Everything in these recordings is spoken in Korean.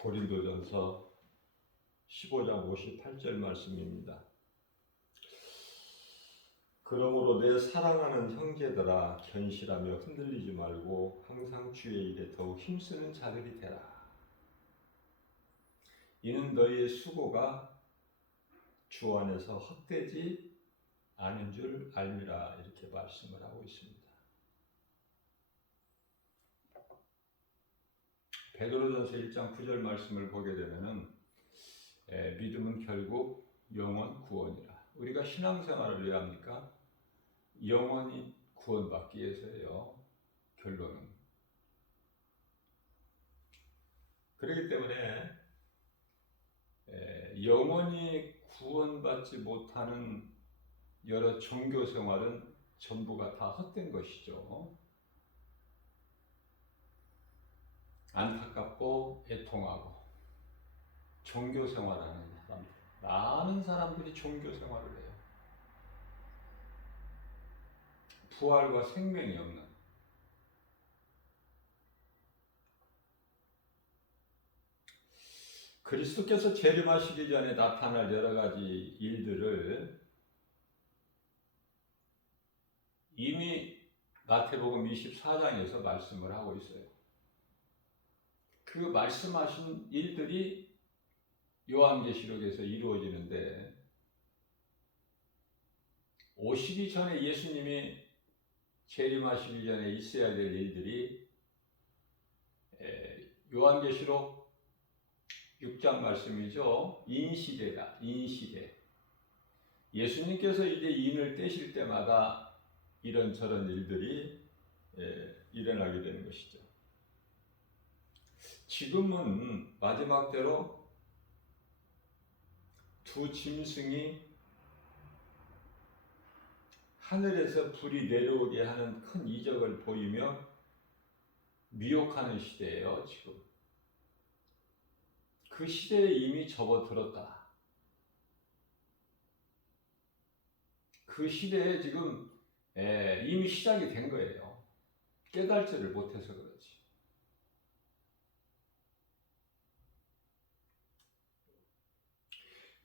고린도전서 15장 58절 말씀입니다. 그러므로 내 사랑하는 형제들아 견실하며 흔들리지 말고 항상 주의 일에 더욱 힘쓰는 자들이 되라. 이는 너희의 수고가 주 안에서 헛되지 않은 줄 알미라. 이렇게 말씀을 하고 있습니다. 베드로전서 1장 9절 말씀을 보게 되면은 믿음은 결국 영원 구원이라. 우리가 신앙생활을 왜 합니까? 영원히 구원받기 위해서예요. 결론은. 그렇기 때문에 영원히 구원받지 못하는 여러 종교 생활은 전부가 다 헛된 것이죠. 안타깝고 애통하고 종교 생활하는 사람들, 많은 사람들이 종교 생활을 해요. 부활과 생명이 없는. 그리스도께서 재림하시기 전에 나타날 여러 가지 일들을 이미 마태복음 24장에서 말씀을 하고 있어요. 그 말씀하신 일들이 요한계시록에서 이루어지는데, 오시기 전에 예수님이 재림하시기 전에 있어야 될 일들이 요한계시록 6장 말씀이죠. 인시대다. 인시대. 예수님께서 이제 인을 떼실 때마다 이런저런 일들이 일어나게 되는 것이죠. 지금은 마지막 때로 두 짐승이 하늘에서 불이 내려오게 하는 큰 이적을 보이며 미혹하는 시대예요. 지금 그 시대에 이미 접어들었다. 그 시대에 지금 이미 시작이 된 거예요. 깨달지를 못해서 그렇지.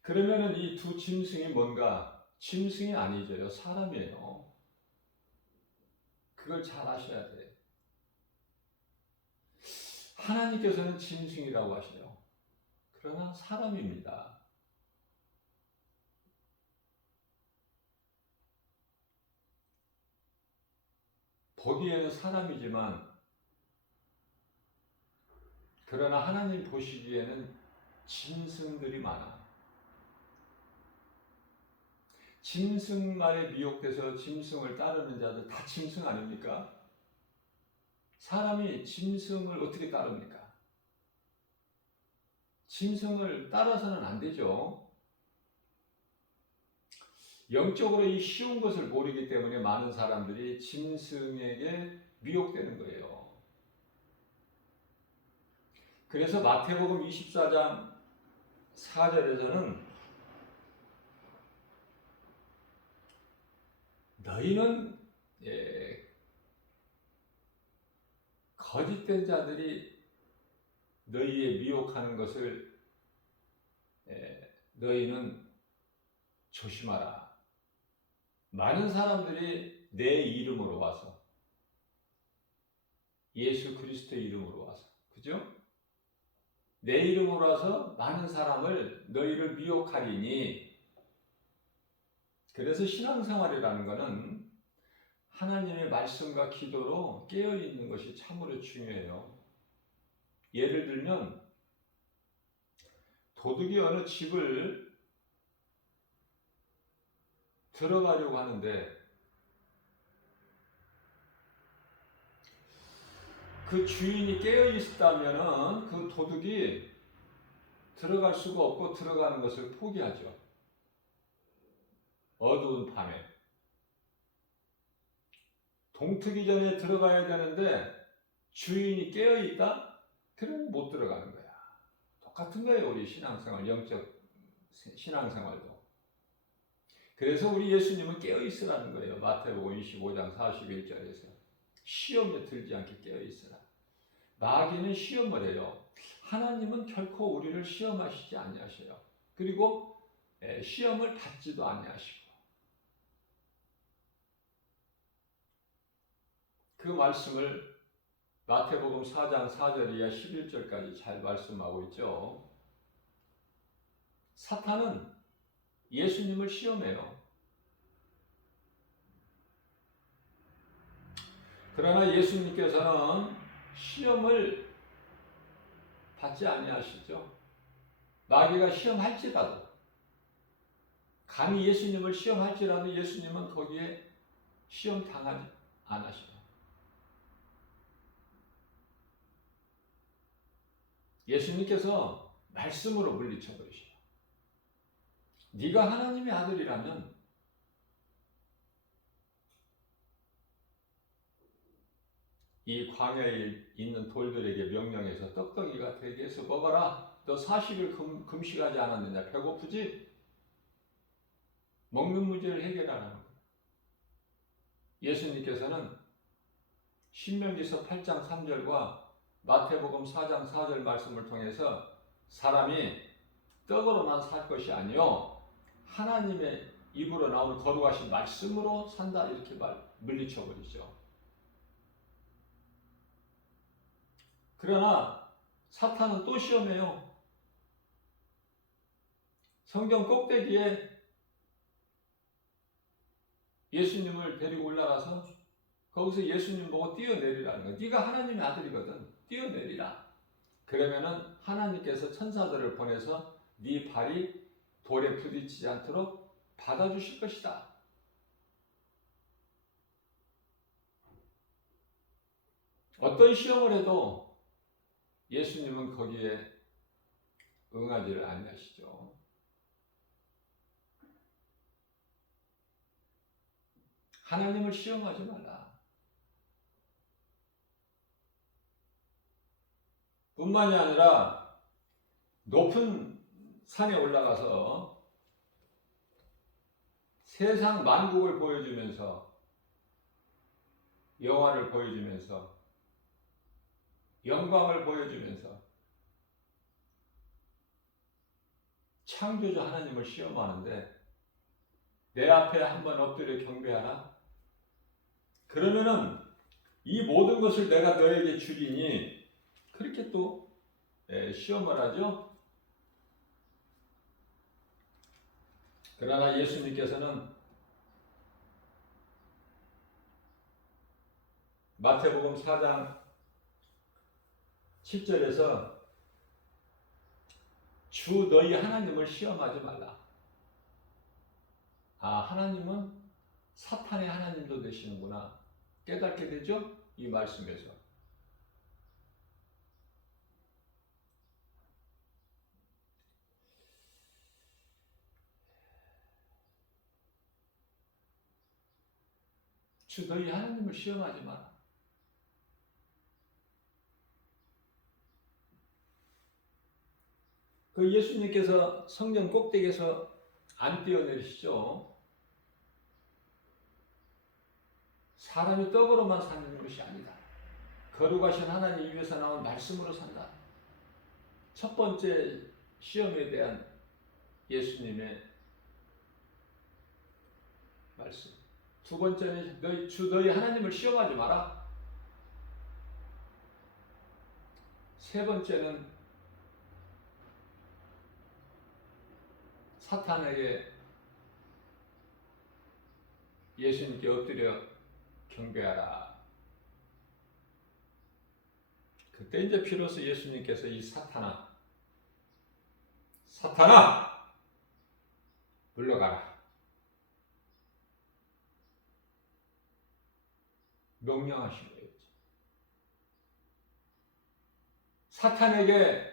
그러면은 이 두 짐승이 뭔가? 짐승이 아니죠. 사람이에요. 그걸 잘 아셔야 돼요. 하나님께서는 짐승이라고 하시죠. 그러나 사람입니다. 보기에는 사람이지만, 그러나 하나님 보시기에는 짐승들이 많아. 짐승 말에 미혹돼서 짐승을 따르는 자들 다 짐승 아닙니까? 사람이 짐승을 어떻게 따릅니까? 짐승을 따라서는 안 되죠. 영적으로 이 쉬운 것을 모르기 때문에 많은 사람들이 짐승에게 미혹되는 거예요. 그래서 마태복음 24장 4절에서는 너희는 거짓된 자들이 너희의 미혹하는 것을 너희는 조심하라. 많은 사람들이 내 이름으로 와서, 예수 그리스도의 이름으로 와서, 그죠? 내 이름으로 와서 많은 사람을 너희를 미혹하리니. 그래서 신앙생활이라는 것은 하나님의 말씀과 기도로 깨어있는 것이 참으로 중요해요. 예를 들면 도둑이 어느 집을 들어가려고 하는데 그 주인이 깨어있다면 그 도둑이 들어갈 수가 없고 들어가는 것을 포기하죠. 어두운 밤에. 동트기 전에 들어가야 되는데 주인이 깨어있다? 그러면 못 들어가는 거야. 똑같은 거예요. 우리 신앙생활, 영적 신앙생활도. 그래서 우리 예수님은 깨어있으라는 거예요. 마태복음 25장 41절에서 시험에 들지 않게 깨어있으라. 마귀는 시험을 해요. 하나님은 결코 우리를 시험하시지 아니하셔요. 그리고 시험을 받지도 아니하시고. 그 말씀을 마태복음 4장 4절 이하 11절까지 잘 말씀하고 있죠. 사탄은 예수님을 시험해요. 그러나 예수님께서는 시험을 받지 아니하시죠. 마귀가 시험할지라도, 감히 예수님을 시험할지라도 예수님은 거기에 시험 당하지 않으셔요. 예수님께서 말씀으로 물리쳐 버리셔요. 네가 하나님의 아들이라면 이 광야에 있는 돌들에게 명령해서 떡떡이가 되게 해서 먹어라. 너 40일 금식하지 않았느냐? 배고프지? 먹는 문제를 해결하라는 거예요. 예수님께서는 신명기서 8장 3절과 마태복음 4장 4절 말씀을 통해서 사람이 떡으로만 살 것이 아니요 하나님의 입으로 나오는 거룩하신 말씀으로 산다 이렇게 물리쳐 버리죠. 그러나 사탄은 또 시험해요. 성경 꼭대기에 예수님을 데리고 올라가서 거기서 예수님 보고 뛰어내리라는 거예요. 네가 하나님의 아들이거든. 뛰어내리라. 그러면은 하나님께서 천사들을 보내서 네 발이 돌에 부딪히지 않도록 받아주실 것이다. 어떤 시험을 해도 예수님은 거기에 응하지를 아니하시죠. 하나님을 시험하지 말라. 뿐만이 아니라 높은 산에 올라가서 세상 만국을 보여주면서 영화를 보여주면서 영광을 보여주면서 창조주 하나님을 시험하는데 내 앞에 한번 엎드려 경배하라. 그러면은 이 모든 것을 내가 너에게 주리니 그렇게 또 시험을 하죠. 그러나 예수님께서는 마태복음 4장 7절에서 주 너희 하나님을 시험하지 말라. 아, 하나님은 사탄의 하나님도 되시는구나. 깨닫게 되죠? 이 말씀에서. 주 너희 하나님을 시험하지 마라. 그 예수님께서 성전 꼭대기에서 안 뛰어내리시죠. 사람이 떡으로만 사는 것이 아니다. 거룩하신 하나님 입에서 나온 말씀으로 산다. 첫 번째 시험에 대한 예수님의 말씀. 두 번째는 너희 하나님을 시험하지 마라. 세 번째는 사탄에게 예수님께 엎드려 경배하라. 그때 이제 비로소 예수님께서 이 사탄아 물러가라. 명령하신 거예요. 사탄에게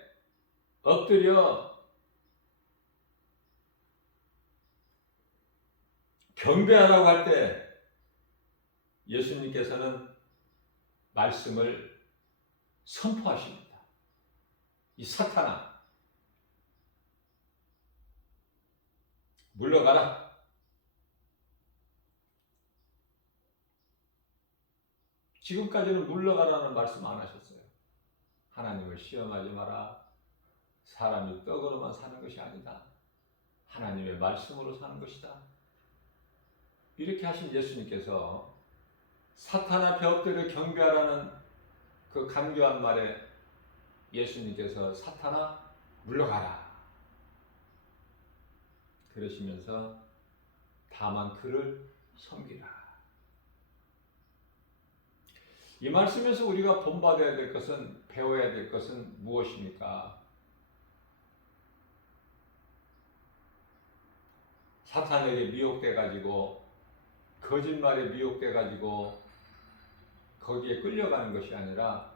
엎드려 경배하라고 할 때 예수님께서는 말씀을 선포하십니다. 이 사탄아, 물러가라. 지금까지는 물러가라는 말씀 안 하셨어요. 하나님을 시험하지 마라. 사람이 떡으로만 사는 것이 아니다. 하나님의 말씀으로 사는 것이다. 이렇게 하신 예수님께서 사탄 앞에 엎드려 경배하라는 그 간교한 말에 예수님께서 사탄아 물러가라 그러시면서 다만 그를 섬기라. 이 말씀에서 우리가 본받아야 될 것은, 배워야 될 것은 무엇입니까? 사탄에게 미혹돼 가지고, 거짓말에 미혹돼 가지고 거기에 끌려가는 것이 아니라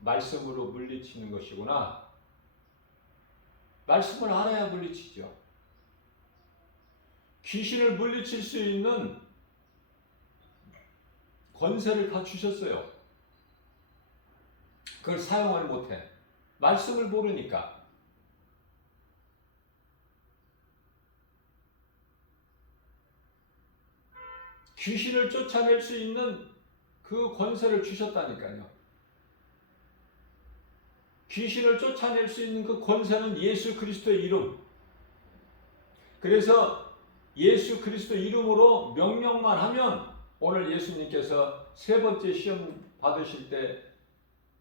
말씀으로 물리치는 것이구나. 말씀을 알아야 물리치죠. 귀신을 물리칠 수 있는 권세를 다 주셨어요. 그걸 사용을 못해. 말씀을 모르니까. 귀신을 쫓아낼 수 있는 그 권세를 주셨다니까요. 귀신을 쫓아낼 수 있는 그 권세는 예수 그리스도의 이름. 그래서 예수 그리스도 이름으로 명령만 하면, 오늘 예수님께서 세 번째 시험 받으실 때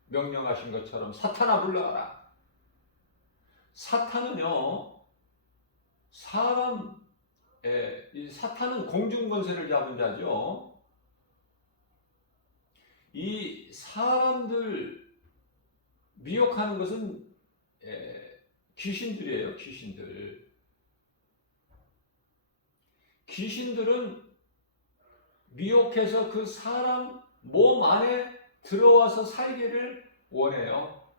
명령하신 것처럼 사탄아 물러가라. 사탄은요, 이 사탄은 공중권세를 잡은 자죠. 이 사람들 미혹하는 것은 귀신들이에요. 귀신들은 미혹해서 그 사람 몸 안에 들어와서 살기를 원해요.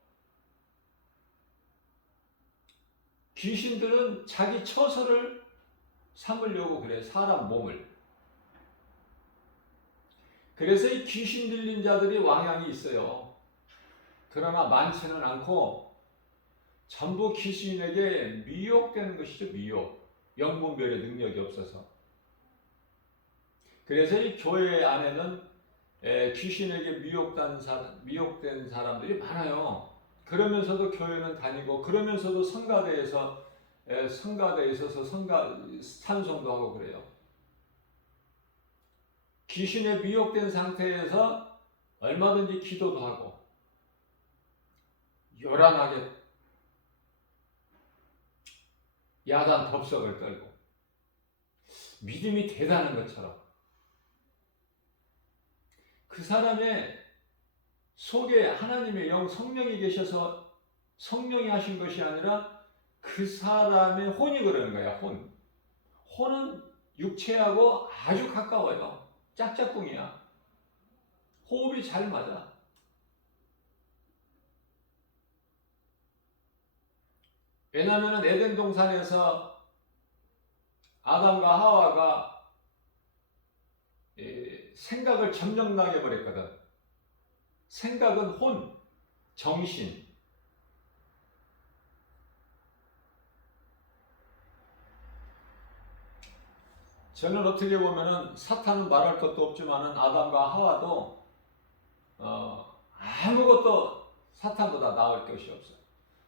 귀신들은 자기 처소를 삼으려고 그래, 사람 몸을. 그래서 이 귀신 들린 자들이 왕양이 있어요. 그러나 많지는 않고 전부 귀신에게 미혹되는 것이죠. 미혹. 영분별의 능력이 없어서. 그래서 이 교회 안에는 귀신에게 미혹된 사람들이 많아요. 그러면서도 교회는 다니고, 그러면서도 성가대에 있어서 찬송도 하고 그래요. 귀신에 미혹된 상태에서 얼마든지 기도도 하고, 요란하게 야단 법석을 떨고, 믿음이 대단한 것처럼 그 사람의 속에 하나님의 영, 성령이 계셔서 성령이 하신 것이 아니라 그 사람의 혼이 그러는 거야. 혼은 육체하고 아주 가까워요. 짝짝꿍이야. 호흡이 잘 맞아. 왜냐하면 에덴 동산에서 아담과 하와가 생각을 점령나게 버렸거든. 생각은 혼, 정신. 저는 어떻게 보면은 사탄은 말할 것도 없지만은 아담과 하와도 아무것도 사탄보다 나을 것이 없어요.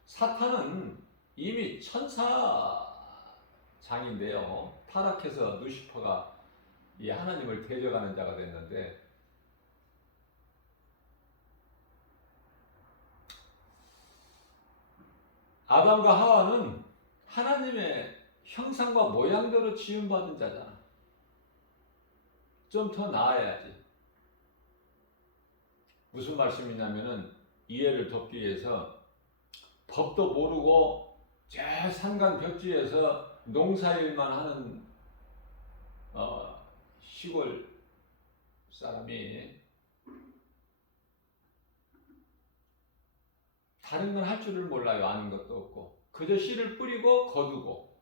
사탄은 이미 천사장인데요. 타락해서 루시퍼가 이 하나님을 대적하는 자가 됐는데, 아담과 하와는 하나님의 형상과 모양대로 지음받은 자잖아. 좀 더 나아야지. 무슨 말씀이냐면은, 이해를 돕기 위해서 법도 모르고 저 산간 벽지에서 농사일만 하는 시골 사람이 다른 건 할 줄을 몰라요. 아는 것도 없고. 그저 씨를 뿌리고 거두고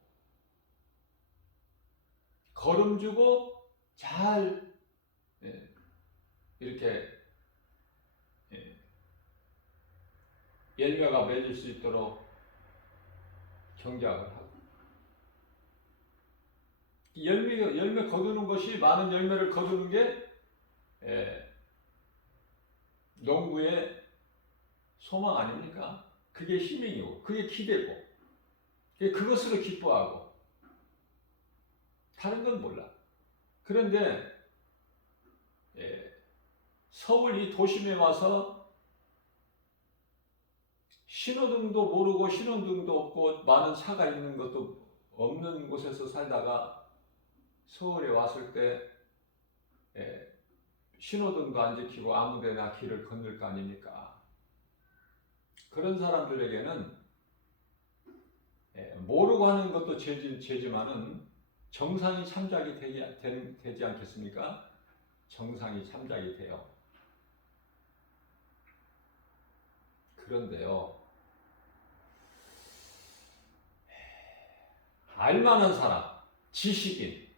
거름 주고 잘 이렇게 열매가 맺을 수 있도록 경작을 하고, 열매 거두는 것이, 많은 열매를 거두는 게 농부의 소망 아닙니까? 그게 희망이고 그게 기대고 그것으로 기뻐하고 다른 건 몰라. 그런데 서울 이 도심에 와서 신호등도 모르고 신호등도 없고 많은 차가 있는 것도 없는 곳에서 살다가 서울에 왔을 때 신호등도 안 지키고 아무데나 길을 건널 거 아닙니까? 그런 사람들에게는 모르고 하는 것도 죄지만은 정상이 참작이 되지 않겠습니까? 정상이 참작이 돼요. 그런데요, 알만한 사람, 지식인,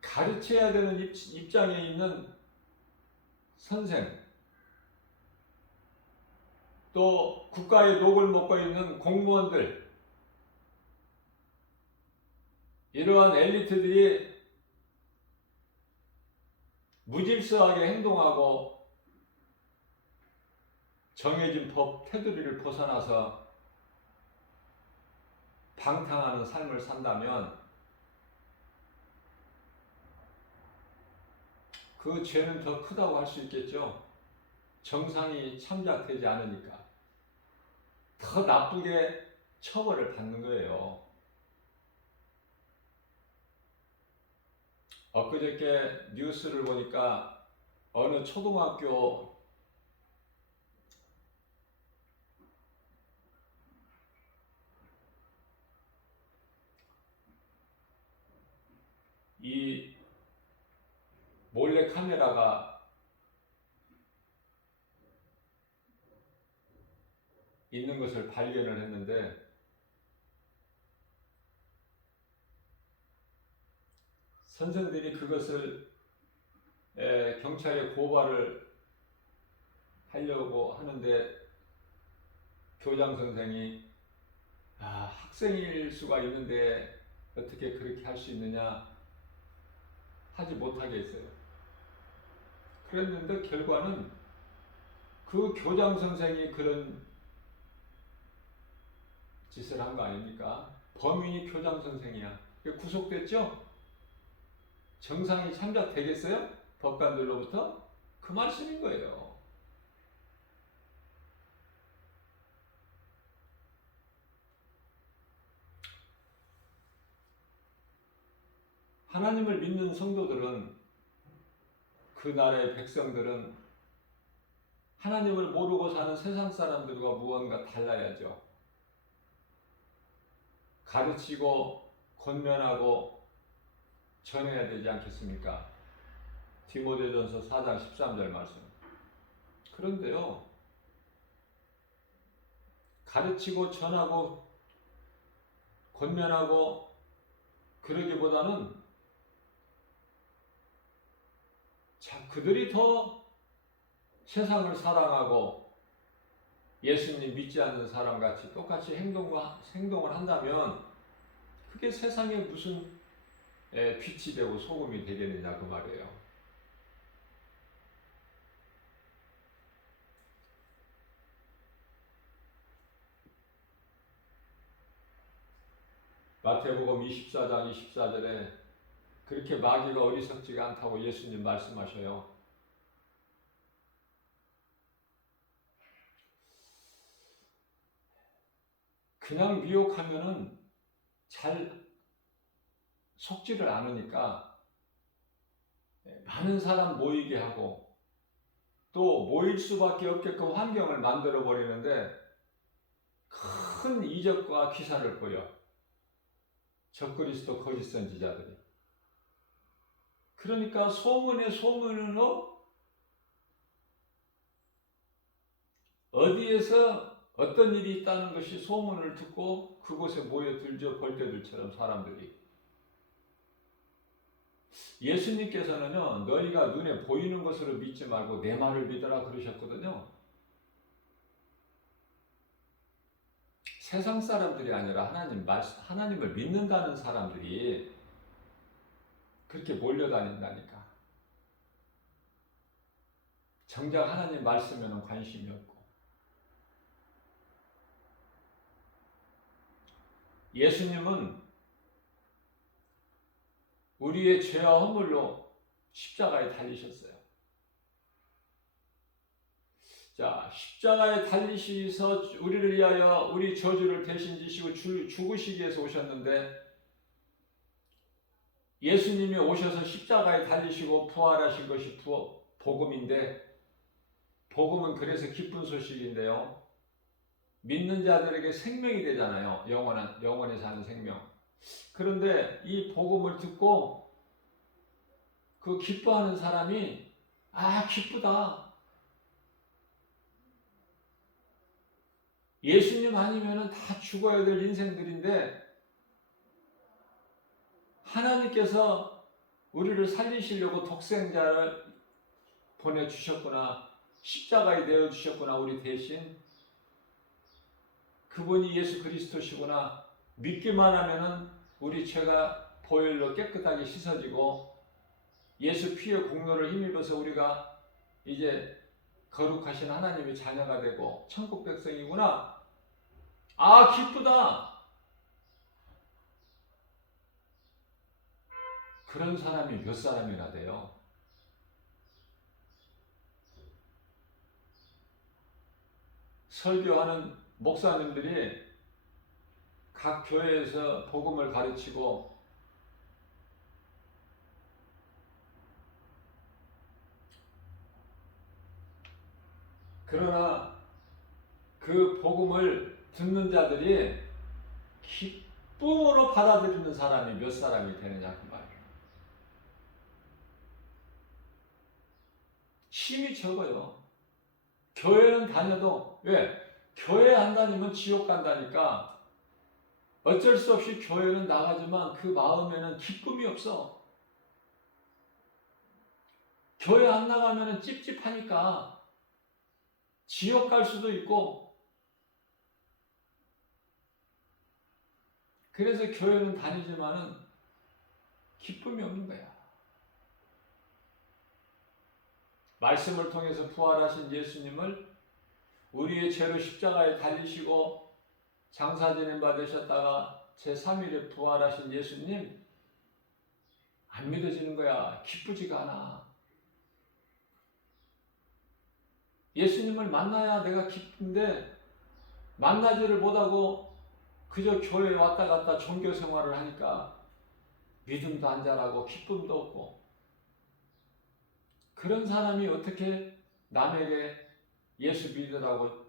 가르쳐야 되는 입장에 있는 선생, 또 국가의 녹을 먹고 있는 공무원들, 이러한 엘리트들이 무질서하게 행동하고 정해진 법 테두리를 벗어나서 방탕하는 삶을 산다면 그 죄는 더 크다고 할 수 있겠죠. 정상이 참작되지 않으니까 더 나쁘게 처벌을 받는 거예요. 엊그저께 뉴스를 보니까 어느 초등학교 이 몰래 카메라가 있는 것을 발견을 했는데 선생들이 그것을 경찰에 고발을 하려고 하는데 교장 선생이 학생일 수가 있는데 어떻게 그렇게 할 수 있느냐 하지 못하게 했어요. 그랬는데 결과는 그 교장 선생이 그런 짓을 한 거 아닙니까? 범인이 교장 선생이야. 구속됐죠? 정상이 참작되겠어요? 법관들로부터? 그 말씀인 거예요. 하나님을 믿는 성도들은, 그 나라의 백성들은 하나님을 모르고 사는 세상 사람들과 무언가 달라야죠. 가르치고 권면하고 전해야 되지 않겠습니까? 디모데전서 4장 13절 말씀. 그런데요, 가르치고 전하고 권면하고 그러기보다는 그들이 더 세상을 사랑하고 예수님 믿지 않는 사람같이 똑같이 행동을 한다면 그게 세상에 무슨 빛이 되고 소금이 되겠느냐 그 말이에요. 마태복음 24장 24절에 그렇게 마귀가 어리석지가 않다고 예수님 말씀하셔요. 그냥 미혹하면은 잘 속지를 않으니까 많은 사람 모이게 하고 또 모일 수밖에 없게끔 환경을 만들어 버리는데 큰 이적과 기사를 보여. 적그리스도 거짓 선지자들이. 그러니까 소문에 소문으로 어디에서 어떤 일이 있다는 것이 소문을 듣고 그곳에 모여들죠. 벌떼들처럼 사람들이. 예수님께서는요, 너희가 눈에 보이는 것으로 믿지 말고 내 말을 믿으라 그러셨거든요. 세상 사람들이 아니라 하나님을 믿는다는 사람들이 그렇게 몰려다닌다니까. 정작 하나님 말씀에는 관심이 없고, 예수님은 우리의 죄와 허물로 십자가에 달리셨어요. 자, 십자가에 달리셔서 우리를 위하여 우리 저주를 대신 지시고 죽으시기 위해서 오셨는데, 예수님이 오셔서 십자가에 달리시고 부활하신 것이 복음인데, 복음은 그래서 기쁜 소식인데요, 믿는 자들에게 생명이 되잖아요. 영원히 사는 생명. 그런데 이 복음을 듣고 그 기뻐하는 사람이, 아, 기쁘다, 예수님 아니면은 다 죽어야 될 인생들인데 하나님께서 우리를 살리시려고 독생자를 보내주셨구나, 십자가에 내어주셨구나, 우리 대신. 그분이 예수 그리스도시구나, 믿기만 하면은 우리 죄가 보혈로 깨끗하게 씻어지고 예수 피의 공로를 힘입어서 우리가 이제 거룩하신 하나님의 자녀가 되고 천국 백성이구나. 아, 기쁘다. 그런 사람이 몇 사람이나 돼요? 설교하는 목사님들이 각 교회에서 복음을 가르치고 그러나 그 복음을 듣는 자들이 기쁨으로 받아들이는 사람이 몇 사람이 되느냐 그 말이에요. 힘이 적어요. 교회는 다녀도, 왜? 교회 안 다니면 지옥 간다니까. 어쩔 수 없이 교회는 나가지만 그 마음에는 기쁨이 없어. 교회 안 나가면 찝찝하니까 지옥 갈 수도 있고, 그래서 교회는 다니지만은 기쁨이 없는 거야. 말씀을 통해서 부활하신 예수님을 우리의 죄로 십자가에 달리시고 장사지냄 받으셨다가 제3일에 부활하신 예수님, 안 믿어지는 거야. 기쁘지가 않아. 예수님을 만나야 내가 기쁜데 만나지를 못하고 그저 교회에 왔다 갔다 종교 생활을 하니까 믿음도 안 자라고 기쁨도 없고, 그런 사람이 어떻게 남에게 예수 믿으라고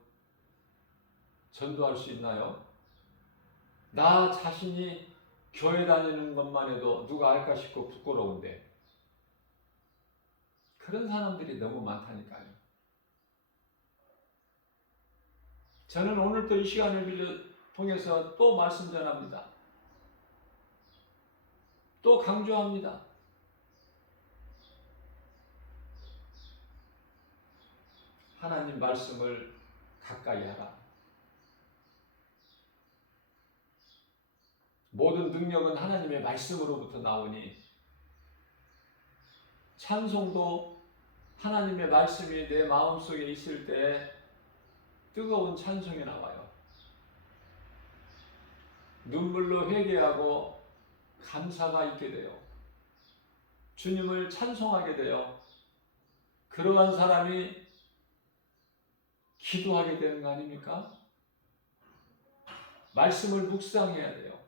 전도할 수 있나요? 나 자신이 교회 다니는 것만 해도 누가 알까 싶고 부끄러운데, 그런 사람들이 너무 많다니까요. 저는 오늘 또 이 시간을 통해서 또 말씀 전합니다. 또 강조합니다. 하나님 말씀을 가까이 하라. 모든 능력은 하나님의 말씀으로부터 나오니, 찬송도 하나님의 말씀이 내 마음속에 있을 때 뜨거운 찬송이 나와요. 눈물로 회개하고 감사가 있게 돼요. 주님을 찬송하게 돼요. 그러한 사람이 기도하게 되는 거 아닙니까? 말씀을 묵상해야 돼요.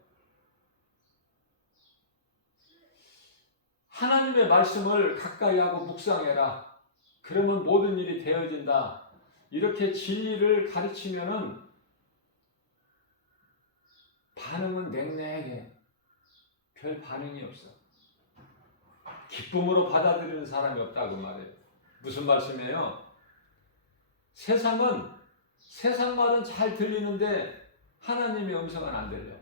하나님의 말씀을 가까이 하고 묵상해라. 그러면 모든 일이 되어진다. 이렇게 진리를 가르치면은 반응은 냉랭해. 별 반응이 없어. 기쁨으로 받아들이는 사람이 없다고 말해요. 무슨 말씀이에요? 세상 말은 잘 들리는데 하나님의 음성은 안 들려.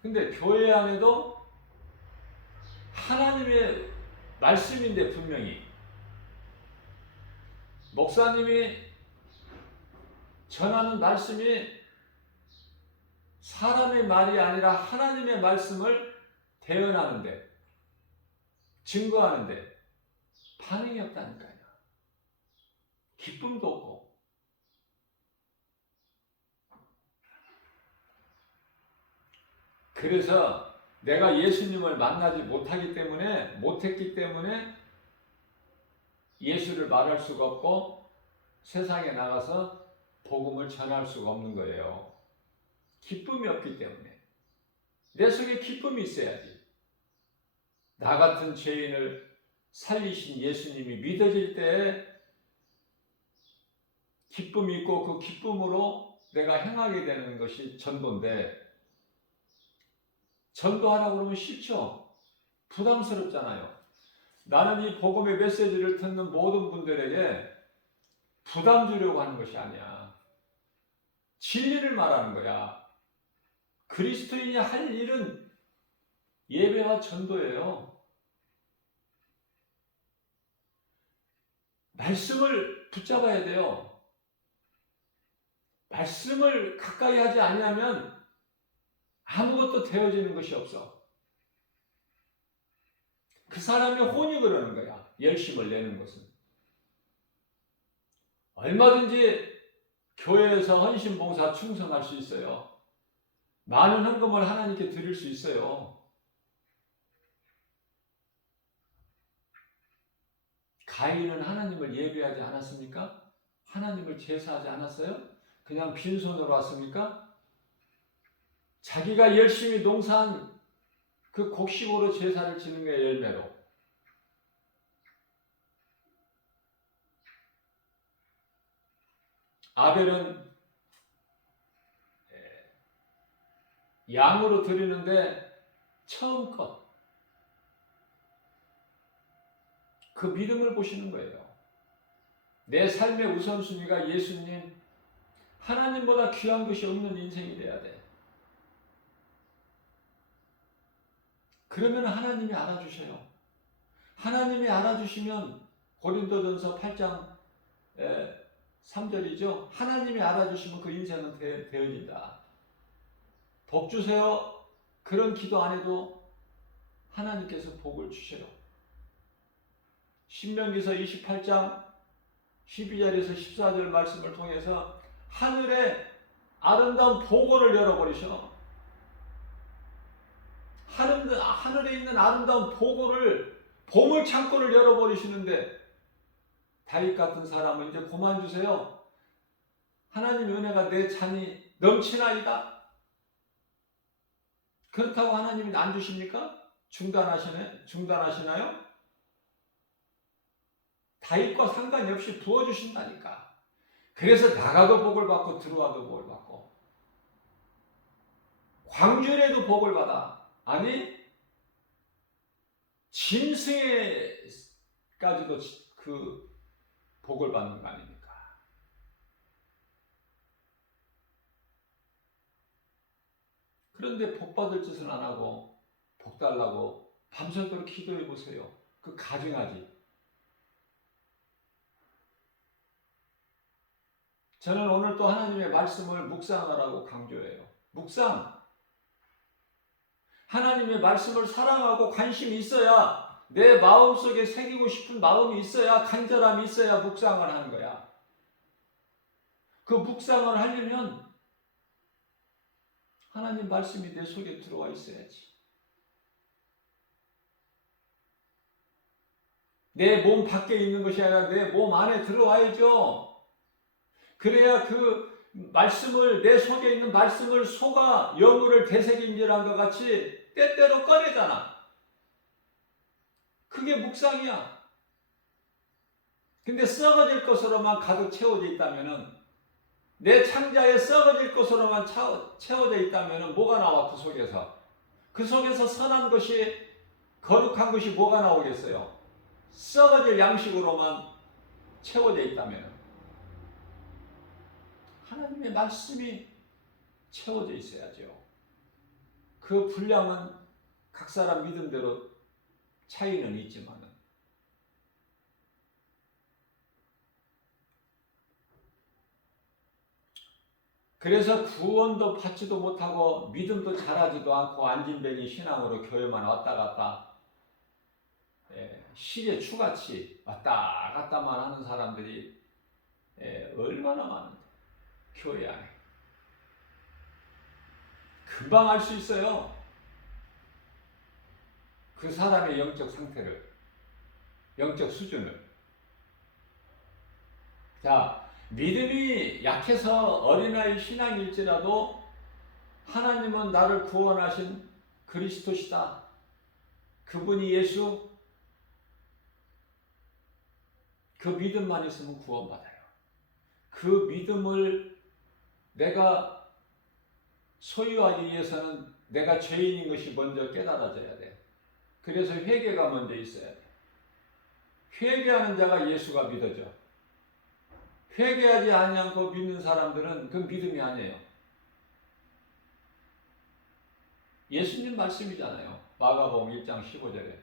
근데 교회 안에도 하나님의 말씀인데 분명히 목사님이 전하는 말씀이 사람의 말이 아니라 하나님의 말씀을 대언하는데, 증거하는데 반응이 없다니까요. 기쁨도 없고. 그래서 내가 예수님을 만나지 못했기 때문에 예수를 말할 수가 없고 세상에 나가서 복음을 전할 수가 없는 거예요. 기쁨이 없기 때문에. 내 속에 기쁨이 있어야지. 나 같은 죄인을 살리신 예수님이 믿어질 때 기쁨이 있고 그 기쁨으로 내가 행하게 되는 것이 전도인데, 전도하라고 그러면 싫죠. 부담스럽잖아요. 나는 이 복음의 메시지를 듣는 모든 분들에게 부담 주려고 하는 것이 아니야. 진리를 말하는 거야. 그리스도인이 할 일은 예배와 전도예요. 말씀을 붙잡아야 돼요. 말씀을 가까이 하지 아니하면 아무것도 되어지는 것이 없어. 그 사람의 혼이 그러는 거야. 열심을 내는 것은. 얼마든지 교회에서 헌신봉사 충성할 수 있어요. 많은 헌금을 하나님께 드릴 수 있어요. 가인은 하나님을 예배하지 않았습니까? 하나님을 제사하지 않았어요? 그냥 빈손으로 왔습니까? 자기가 열심히 농사한 그 곡식으로 제사를 지는 게 열매로. 아벨은 양으로 드리는데 처음껏 그 믿음을 보시는 거예요. 내 삶의 우선순위가 예수님, 하나님보다 귀한 것이 없는 인생이 돼야 돼. 그러면 하나님이 알아주셔요. 하나님이 알아주시면 고린도전서 8장 3절이죠. 하나님이 알아주시면 그 인생은 되어진다. 복 주세요. 그런 기도 안 해도 하나님께서 복을 주셔요. 신명기서 28장 12절에서 14절 말씀을 통해서 하늘에 아름다운 보고를 열어버리셔. 하늘에 있는 아름다운 보고를, 보물 창고를 열어버리시는데 다윗 같은 사람은 이제 그만 주세요. 하나님 은혜가 내 잔이 넘치나이다. 그렇다고 하나님이 안 주십니까? 중단하시나요? 다윗과 상관이 없이 부어주신다니까. 그래서 나가도 복을 받고 들어와도 복을 받고 광주에도 복을 받아. 아니 짐승에까지도 그 복을 받는 거 아닙니까? 그런데 복 받을 짓은 안 하고 복 달라고 밤새도록 기도해 보세요. 그 가증하지. 저는 오늘 또 하나님의 말씀을 묵상하라고 강조해요. 묵상. 하나님의 말씀을 사랑하고 관심이 있어야, 내 마음속에 새기고 싶은 마음이 있어야, 간절함이 있어야 묵상을 하는 거야. 그 묵상을 하려면 하나님 말씀이 내 속에 들어와 있어야지. 내 몸 밖에 있는 것이 아니라 내 몸 안에 들어와야죠. 그래야 그 말씀을, 내 속에 있는 말씀을 소가 여물을 되새김질한 것 같이 때때로 꺼내잖아. 그게 묵상이야. 근데 썩어질 것으로만 가득 채워져 있다면은, 내 창자에 썩어질 것으로만 채워져 있다면은 뭐가 나와? 그 속에서. 그 속에서 선한 것이, 거룩한 것이 뭐가 나오겠어요? 썩어질 양식으로만 채워져 있다면. 하나님의 말씀이 채워져 있어야죠. 그 분량은 각 사람 믿음대로 차이는 있지만은. 그래서 구원도 받지도 못하고 믿음도 잘하지도 않고 안진뱅이 신앙으로 교회만 왔다 갔다, 시계 추같이 왔다 갔다만 하는 사람들이 얼마나 많은데 교회 안에 금방 알 수 있어요. 그 사람의 영적 상태를, 영적 수준을. 자, 믿음이 약해서 어린아이 신앙일지라도 하나님은 나를 구원하신 그리스도시다. 그분이 예수. 그 믿음만 있으면 구원받아요. 그 믿음을 내가 소유하기 위해서는 내가 죄인인 것이 먼저 깨달아져야 돼. 그래서 회개가 먼저 있어야 돼. 회개하는 자가 예수가 믿어져. 회개하지 않고 믿는 사람들은 그 믿음이 아니에요. 예수님 말씀이잖아요. 마가복음 1장 15절에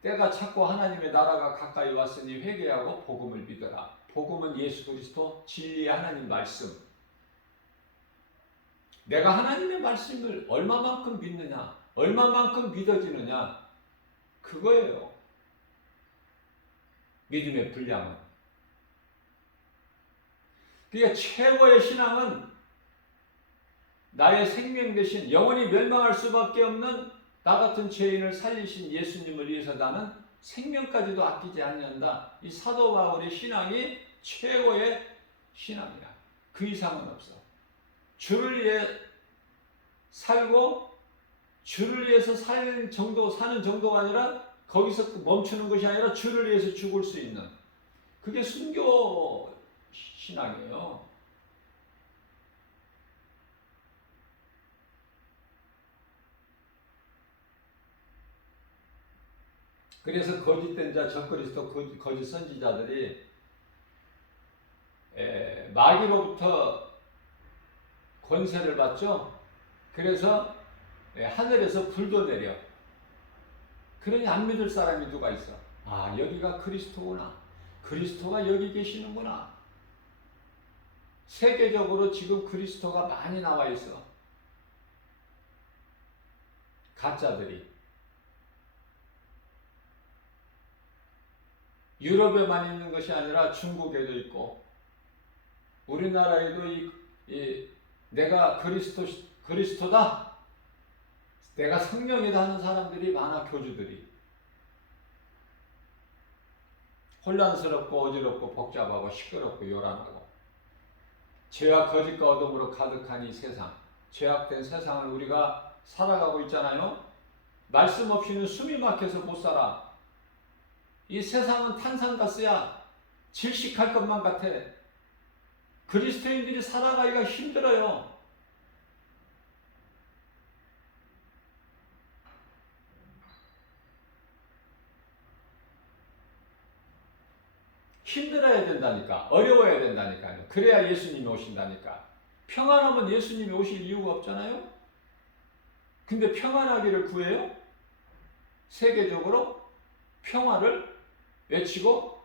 때가 찼고 하나님의 나라가 가까이 왔으니 회개하고 복음을 믿어라. 복음은 예수 그리스도 진리의 하나님 말씀. 내가 하나님의 말씀을 얼마만큼 믿느냐, 얼마만큼 믿어지느냐, 그거예요. 믿음의 분량은. 그러니까 최고의 신앙은 나의 생명 대신 영원히 멸망할 수밖에 없는 나 같은 죄인을 살리신 예수님을 위해서 나는 생명까지도 아끼지 않는다. 이 사도 바울의 신앙이 최고의 신앙이야. 그 이상은 없어. 주를 위해 살고 주를 위해서 사는 정도가 아니라 거기서 멈추는 것이 아니라 주를 위해서 죽을 수 있는 그게 순교 신앙이에요. 그래서 거짓된 자, 적그리스도, 거짓 선지자들이 마귀로부터 권세를 받죠. 그래서 하늘에서 불도 내려. 그러니 안 믿을 사람이 누가 있어? 아, 여기가 그리스도구나. 그리스도가 여기 계시는구나. 세계적으로 지금 그리스도가 많이 나와 있어. 가짜들이. 유럽에만 있는 것이 아니라 중국에도 있고 우리나라에도 내가 그리스도다, 내가 성령이다 하는 사람들이 많아. 교주들이 혼란스럽고 어지럽고 복잡하고 시끄럽고 요란하고 죄와 거짓과 어둠으로 가득한 이 세상, 죄악된 세상을 우리가 살아가고 있잖아요. 말씀 없이는 숨이 막혀서 못 살아. 이 세상은 탄산가스야. 질식할 것만 같아. 그리스도인들이 살아가기가 힘들어요. 힘들어야 된다니까. 어려워야 된다니까요. 그래야 예수님이 오신다니까. 평안하면 예수님이 오실 이유가 없잖아요. 근데 평안하기를 구해요? 세계적으로 평화를 외치고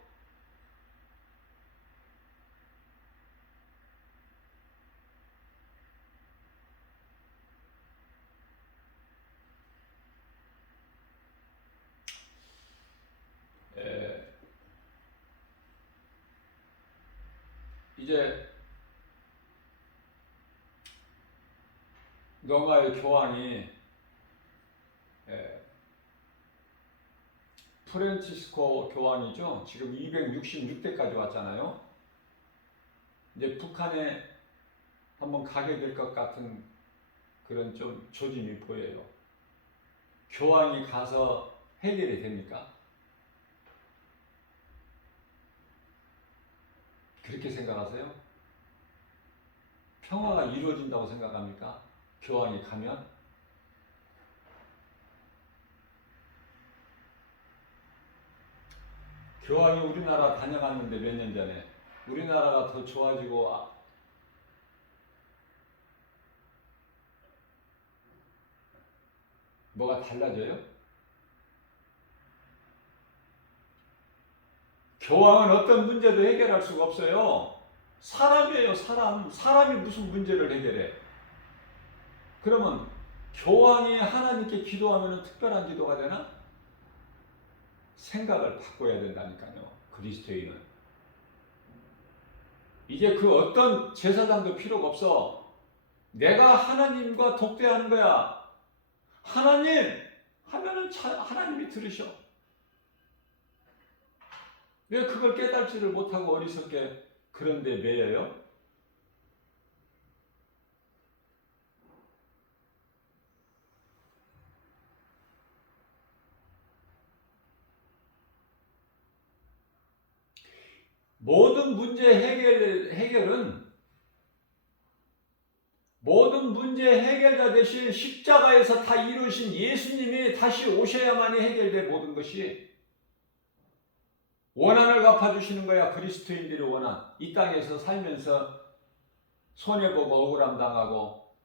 이제 로마의 교황이 프란치스코 교황이죠. 지금 266대까지 왔잖아요. 이제 북한에 한번 가게 될 것 같은 그런 좀 조짐이 보여요. 교황이 가서 해결이 됩니까? 그렇게 생각하세요? 평화가 이루어진다고 생각합니까? 교황이 가면? 교황이 우리나라 다녀갔는데 몇 년 전에 우리나라가 더 좋아지고 뭐가 달라져요? 교황은 어떤 문제도 해결할 수가 없어요. 사람이에요, 사람. 사람이 무슨 문제를 해결해? 그러면 교황이 하나님께 기도하면 특별한 기도가 되나? 생각을 바꿔야 된다니까요. 그리스도인은. 이제 그 어떤 제사장도 필요가 없어. 내가 하나님과 독대하는 거야. 하나님 하면은 하나님이 들으셔. 왜 그걸 깨달지를 못하고 어리석게 그런데 매여요? 모든 모든 문제 해결자 대신 십자가에서 다 이루신 예수님이 다시 오셔야만이 해결돼. 모든 것이 원한을 갚아주시는 거야. 그리스도인들의 원한. 이 땅에서 살면서 손해보고 억울함 당하고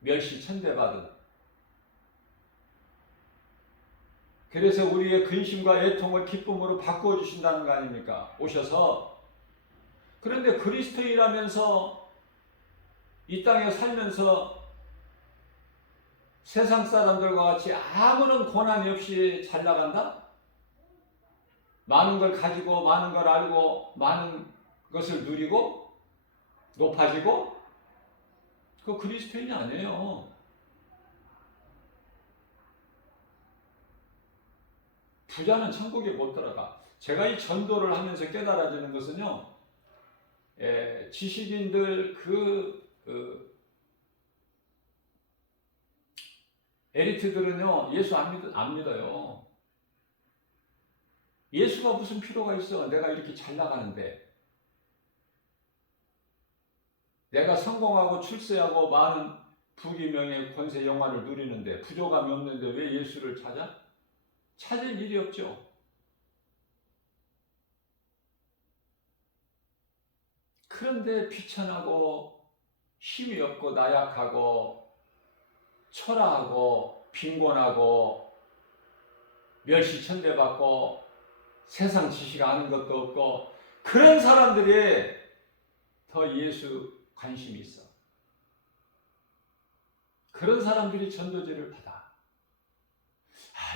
멸시 천대받은, 그래서 우리의 근심과 애통을 기쁨으로 바꾸어 주신다는 거 아닙니까? 오셔서. 그런데 그리스도인이라면서 이 땅에 살면서 세상 사람들과 같이 아무런 고난이 없이 잘 나간다? 많은 걸 가지고 많은 걸 알고 많은 것을 누리고 높아지고? 그거 그리스도인이 아니에요. 부자는 천국에 못 들어가. 제가 이 전도를 하면서 깨달아지는 것은요, 지식인들 에리트들은요 예수 안 믿어요. 예수가 무슨 필요가 있어? 내가 이렇게 잘 나가는데, 내가 성공하고 출세하고 많은 부귀 명예 권세 영화를 누리는데, 부족함이 없는데 왜 예수를 찾아? 찾을 일이 없죠. 그런데 비천하고 힘이 없고 나약하고 초라하고 빈곤하고 멸시천대받고 세상 지식 아는 것도 없고 그런 사람들이 더 예수 관심이 있어. 그런 사람들이 전도지를 받아.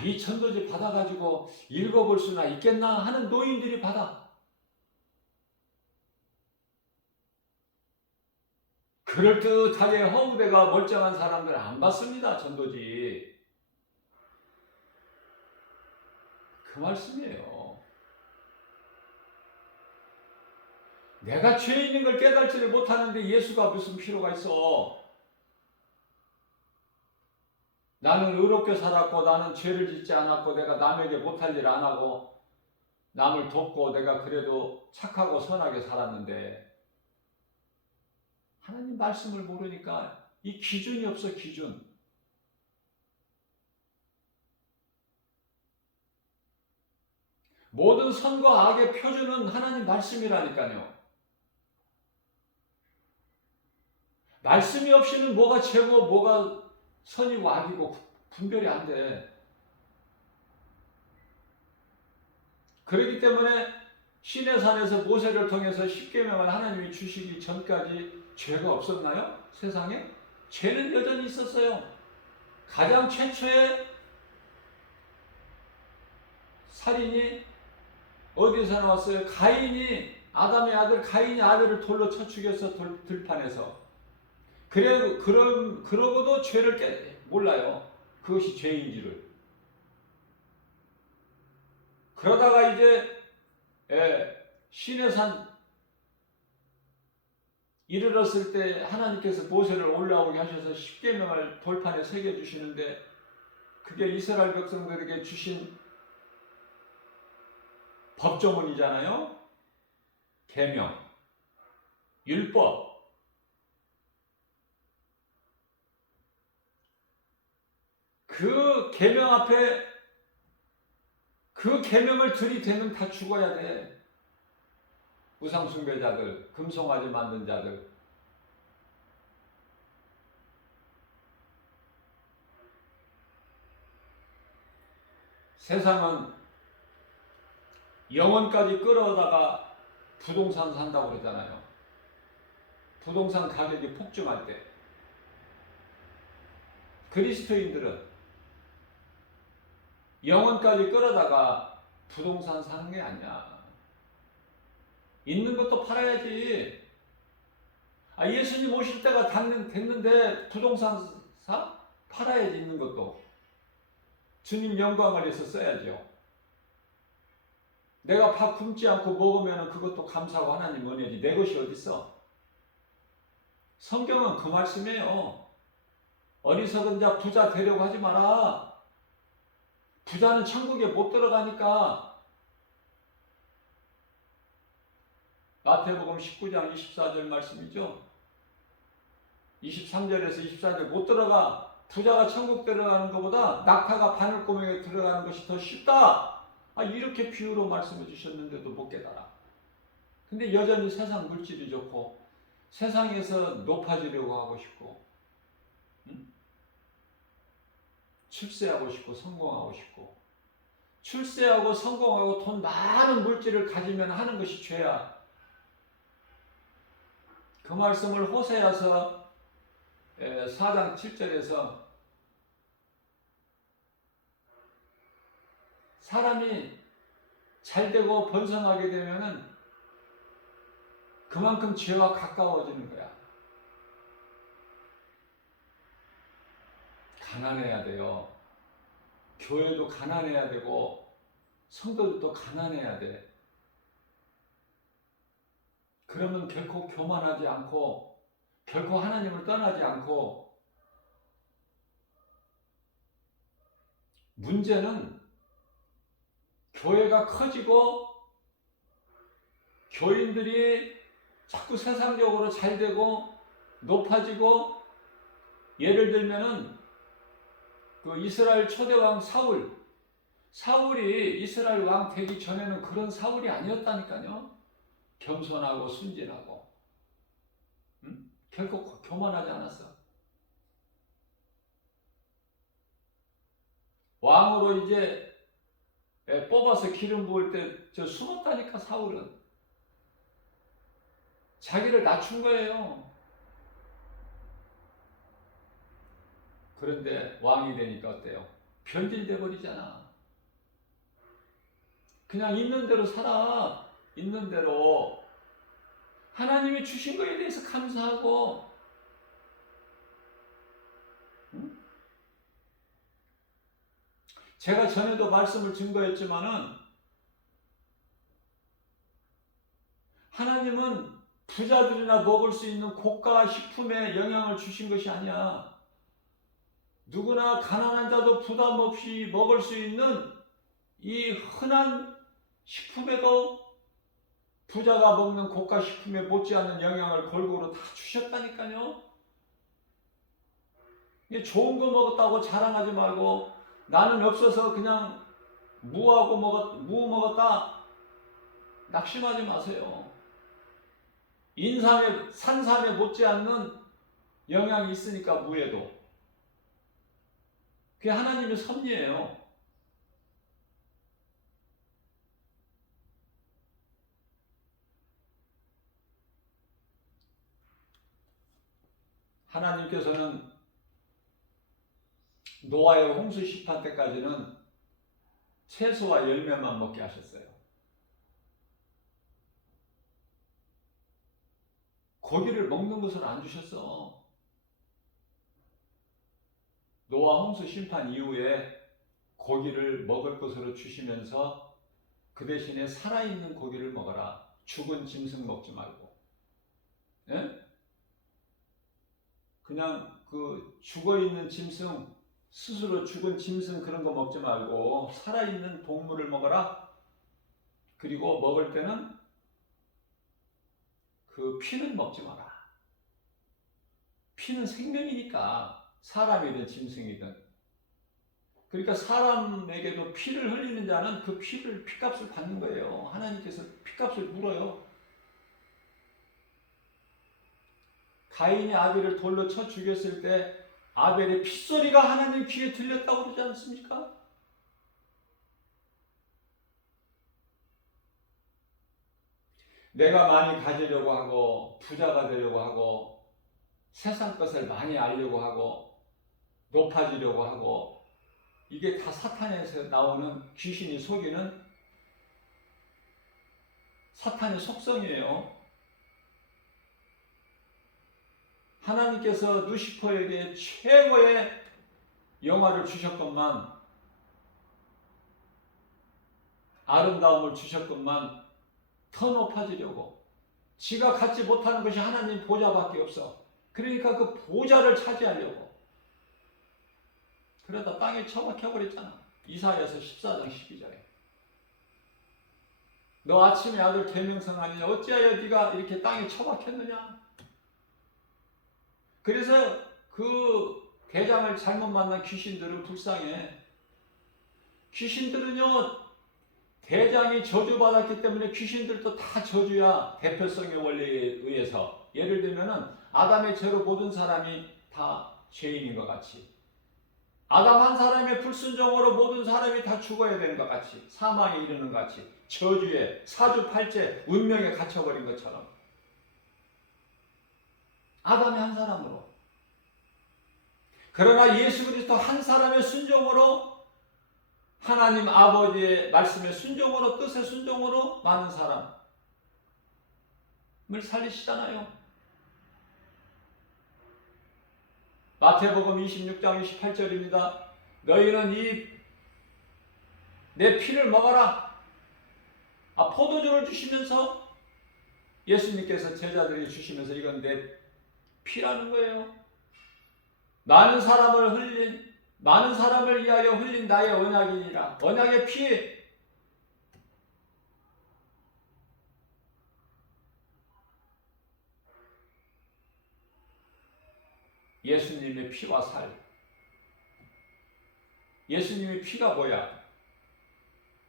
이 전도지 받아가지고 읽어볼 수나 있겠나 하는 노인들이 받아. 그럴듯하게 허우대가 멀쩡한 사람들 안 받습니다. 전도지. 그 말씀이에요. 내가 죄 있는 걸 깨달지를 못하는데 예수가 무슨 필요가 있어? 나는 의롭게 살았고 나는 죄를 짓지 않았고 내가 남에게 못할 일 안 하고 남을 돕고 내가 그래도 착하고 선하게 살았는데, 하나님 말씀을 모르니까 이 기준이 없어. 기준. 모든 선과 악의 표준은 하나님 말씀이라니까요. 말씀이 없이는 뭐가 죄고 뭐가 선이고 악이고 분별이 안 돼. 그렇기 때문에 시내산에서 모세를 통해서 십계명을 하나님이 주시기 전까지 죄가 없었나요? 세상에? 죄는 여전히 있었어요. 가장 최초의 살인이 어디서 나왔어요? 아담의 아들 가인이 아들을 돌로 쳐 죽였어. 들판에서. 그러고도 죄를 몰라요. 그것이 죄인지를. 그러다가 이제 시내산 이르렀을 때 하나님께서 모세를 올라오게 하셔서 십계명을 돌판에 새겨주시는데, 그게 이스라엘 백성들에게 주신 법조문이잖아요. 계명, 율법. 그 계명 앞에 그 계명을 들이대면 다 죽어야 돼. 우상숭배자들, 금송아지 만든 자들. 세상은 영혼까지 끌어다가 부동산 산다고 그러잖아요. 부동산 가격이 폭증할 때 그리스도인들은 영혼까지 끌어다가 부동산 사는 게 아니야. 있는 것도 팔아야지. 예수님 오실 때가 됐는데 부동산 사? 팔아야지. 있는 것도. 주님 영광을 위해서 써야죠. 내가 밥 굶지 않고 먹으면 그것도 감사하고 하나님 은혜지. 내 것이 어딨어? 성경은 그 말씀이에요. 어리석은 자 부자 되려고 하지 마라. 부자는 천국에 못 들어가니까. 마태복음 19장 24절 말씀이죠. 23절에서 24절 못 들어가. 부자가 천국 들어가는 것보다 낙타가 바늘구멍에 들어가는 것이 더 쉽다. 이렇게 비유로 말씀해 주셨는데도 못 깨달아. 근데 여전히 세상 물질이 좋고 세상에서 높아지려고 하고 싶고, 응? 출세하고 싶고 성공하고 싶고, 출세하고 성공하고 돈 많은 물질을 가지면 하는 것이 죄야. 그 말씀을 호세아서 4장 7절에서 사람이 잘되고 번성하게 되면은 그만큼 죄와 가까워지는 거야. 가난해야 돼요. 교회도 가난해야 되고 성도들도 가난해야 돼. 그러면 결코 교만하지 않고 결코 하나님을 떠나지 않고, 문제는 교회가 커지고 교인들이 자꾸 세상적으로 잘되고 높아지고, 예를 들면은 그 이스라엘 초대왕 사울이 이스라엘 왕 되기 전에는 그런 사울이 아니었다니까요. 겸손하고 순진하고, 응? 결코 교만하지 않았어. 왕으로 이제 뽑아서 기름 부을 때 저 숨었다니까. 사울은 자기를 낮춘 거예요. 그런데 왕이 되니까 어때요? 변질돼 버리잖아. 그냥 있는 대로 살아. 있는 대로 하나님이 주신 거에 대해서 감사하고, 응? 제가 전에도 말씀을 증거했지만은 하나님은 부자들이나 먹을 수 있는 고가 식품에 영향을 주신 것이 아니야. 누구나 가난한 자도 부담 없이 먹을 수 있는 이 흔한 식품에도 부자가 먹는 고가 식품에 못지않은 영향을 골고루 다 주셨다니까요. 좋은 거 먹었다고 자랑하지 말고 나는 없어서 그냥 무 먹었다 낙심하지 마세요. 인삼에 산삼에 못지않는 영향이 있으니까 무에도. 그게 하나님의 섭리예요. 하나님께서는 노아의 홍수 심판 때까지는 채소와 열매만 먹게 하셨어요. 고기를 먹는 것을 안 주셨어. 노아 홍수 심판 이후에 고기를 먹을 것으로 주시면서 그 대신에 살아있는 고기를 먹어라. 죽은 짐승 먹지 말고. 예? 그냥 그 죽어있는 짐승, 스스로 죽은 짐승 그런 거 먹지 말고 살아있는 동물을 먹어라. 그리고 먹을 때는 그 피는 먹지 마라. 피는 생명이니까, 사람이든 짐승이든. 그러니까 사람에게도 피를 흘리는 자는 그 피값을 받는 거예요. 하나님께서 피값을 물어요. 가인이 아벨을 돌로 쳐 죽였을 때 아벨의 핏소리가 하나님 귀에 들렸다고 그러지 않습니까? 내가 많이 가지려고 하고 부자가 되려고 하고 세상 것을 많이 알려고 하고 높아지려고 하고, 이게 다 사탄에서 나오는 귀신이 속이는 사탄의 속성이에요. 하나님께서 루시퍼에게 최고의 영화를 주셨건만, 아름다움을 주셨건만 더 높아지려고, 지가 갖지 못하는 것이 하나님 보좌밖에 없어. 그러니까 그 보좌를 차지하려고, 그러다 땅에 처박혀버렸잖아. 이사야서 14장 12절에 너 아침에 아들 계명성 아니냐, 어찌하여 네가 이렇게 땅에 처박혔느냐. 그래서 그 대장을 잘못 만난 귀신들은 불쌍해. 귀신들은요, 대장이 저주받았기 때문에 귀신들도 다 저주야. 대표성의 원리에 의해서. 예를 들면은 아담의 죄로 모든 사람이 다 죄인인 것 같이, 아담 한 사람의 불순종으로 모든 사람이 다 죽어야 되는 것 같이, 사망에 이르는 것 같이, 저주에 사주팔째 운명에 갇혀버린 것처럼, 아담의 한 사람으로. 그러나 예수 그리스도 한 사람의 순종으로, 하나님 아버지의 말씀에 순종으로, 뜻에 순종으로 많은 사람을 살리시잖아요. 마태복음 26장 28절입니다. 너희는 내 피를 먹어라. 포도주를 주시면서, 예수님께서 제자들에게 주시면서 이건 내 피라는 거예요. 많은 사람을 위하여 흘린 나의 언약이니라. 언약의 피. 예수님의 피와 살. 예수님의 피가 뭐야?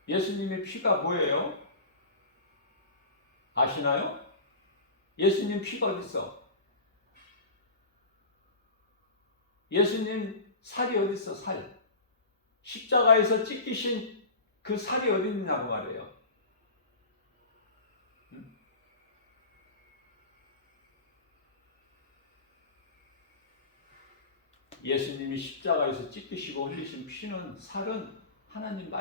예수님의 피가 뭐예요? 아시나요? 예수님 피가 어디 있어? 예수님 살이 어디 있어? 살. 십자가에서 찢기신 그 살이 어디 있느냐고 말이에요. 예수님이 십자가에서 찢기시고 흘리신 피는, 살은 하나님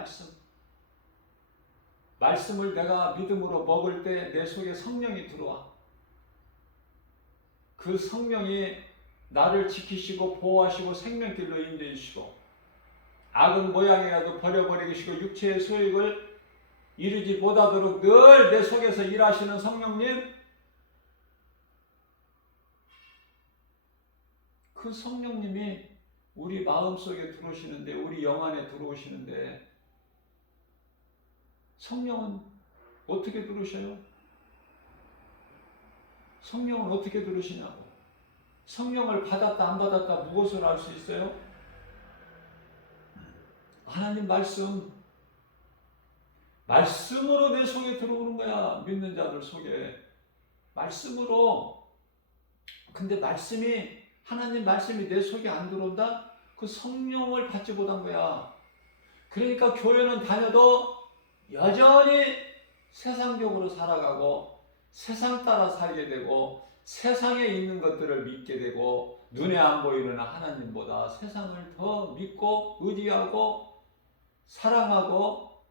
말씀을 내가 믿음으로 먹을 때 내 속에 성령이 들어와. 그 성령이 나를 지키시고 보호하시고 생명길로 인도해 주시고, 악은 모양이라도 버려버리시고 육체의 소욕을 이루지 못하도록 늘 내 속에서 일하시는 성령님, 그 성령님이 우리 마음속에 들어오시는데, 우리 영 안에 들어오시는데, 성령은 어떻게 들어오셔요? 성령은 어떻게 들어오시냐고. 성령을 받았다 안 받았다 무엇을 알 수 있어요? 하나님 말씀으로 내 속에 들어오는 거야. 믿는 자들 속에 말씀으로. 근데 하나님 말씀이 내 속에 안 들어온다? 그 성령을 받지 못한 거야. 그러니까 교회는 다녀도 여전히 세상적으로 살아가고, 세상 따라 살게 되고, 세상에 있는 것들을 믿게 되고, 눈에 안 보이는 하나님보다 세상을 더 믿고 의지하고 사랑하고,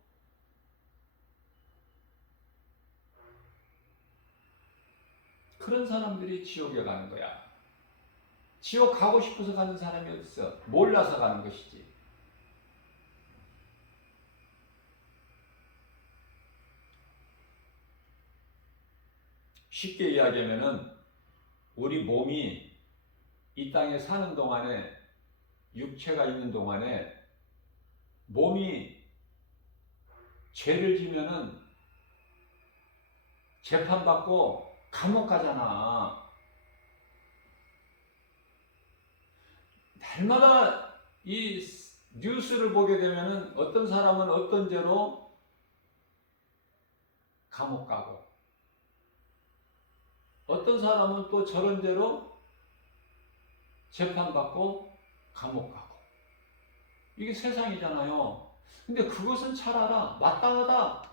그런 사람들이 지옥에 가는 거야. 지옥 가고 싶어서 가는 사람이 어딨어? 몰라서 가는 것이지. 쉽게 이야기하면은, 우리 몸이 이 땅에 사는 동안에, 육체가 있는 동안에 몸이 죄를 지면은 재판받고 감옥 가잖아. 날마다 이 뉴스를 보게 되면은 어떤 사람은 어떤 죄로 감옥 가고, 어떤 사람은 또 저런 죄로 재판받고 감옥 가고. 이게 세상이잖아요. 근데 그것은 잘 알아. 마땅하다.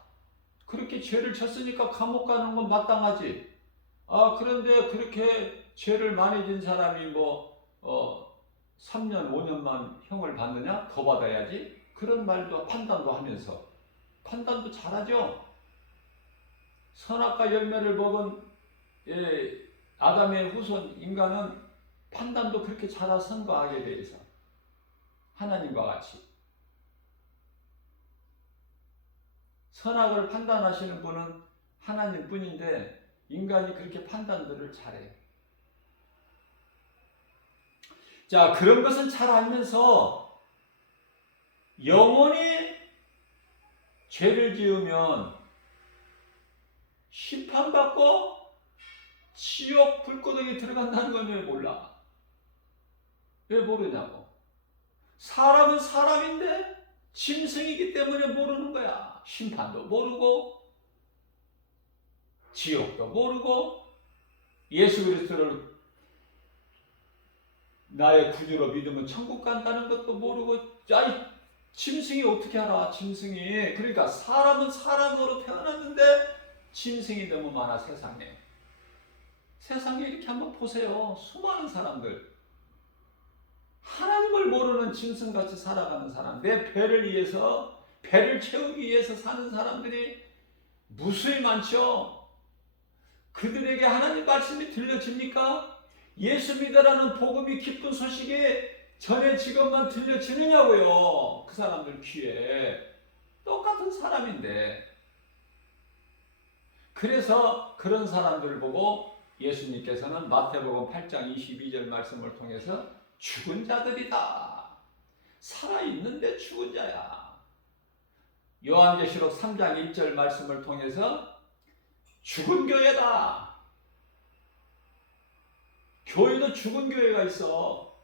그렇게 죄를 졌으니까 감옥 가는 건 마땅하지. 그런데 그렇게 죄를 많이 진 사람이 3년, 5년만 형을 받느냐? 더 받아야지. 그런 말도 판단도 하면서. 판단도 잘하죠. 선악과 열매를 먹은 아담의 후손 인간은 판단도 그렇게 잘하선 거하게 대해서 하나님과 같이 선악을 판단하시는 분은 하나님 뿐인데 인간이 그렇게 판단들을 잘해요. 자, 그런 것은 잘 알면서 영원히 죄를 지으면 심판받고 지옥 불구덩이에 들어간다는 건 왜 몰라? 왜 모르냐고. 사람은 사람인데 짐승이기 때문에 모르는 거야. 심판도 모르고 지옥도 모르고 예수 그리스도를 나의 구주로 믿으면 천국 간다는 것도 모르고. 아이, 짐승이 어떻게 알아? 짐승이. 그러니까 사람은 사람으로 태어났는데 짐승이 너무 많아. 세상에 이렇게 한번 보세요. 수많은 사람들, 하나님을 모르는 짐승같이 살아가는 사람, 내 배를 위해서, 배를 채우기 위해서 사는 사람들이 무수히 많죠. 그들에게 하나님 말씀이 들려집니까? 예수 믿으라는 복음이, 기쁜 소식이 전해지것만 들려지느냐고요. 그 사람들 귀에. 똑같은 사람인데. 그래서 그런 사람들을 보고 예수님께서는 마태복음 8장 22절 말씀을 통해서 죽은 자들이다. 살아있는데 죽은 자야. 요한계시록 3장 1절 말씀을 통해서 죽은 교회다. 교회도 죽은 교회가 있어.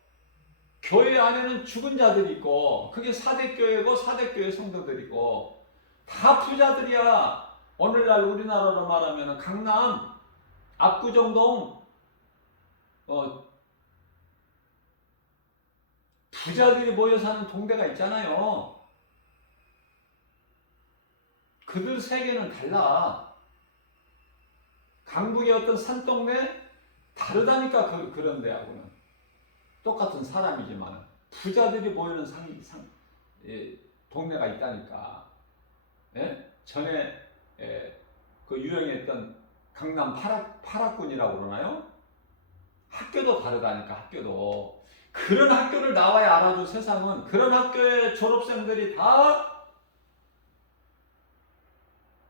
교회 안에는 죽은 자들이 있고, 그게 사대교회고 사대교회 성도들이고, 다 부자들이야. 오늘날 우리나라로 말하면 강남, 압구정동, 부자들이 모여 사는 동네가 있잖아요. 그들 세계는 달라. 강북의 어떤 산동네 다르다니까. 그런 데하고는 똑같은 사람이지만 부자들이 모이는 동네가 있다니까. 예? 전에 그 유행했던 강남 파락군이라고 그러나요? 학교도 다르다니까. 학교도. 그런 학교를 나와야 알아줘. 세상은 그런 학교의 졸업생들이 다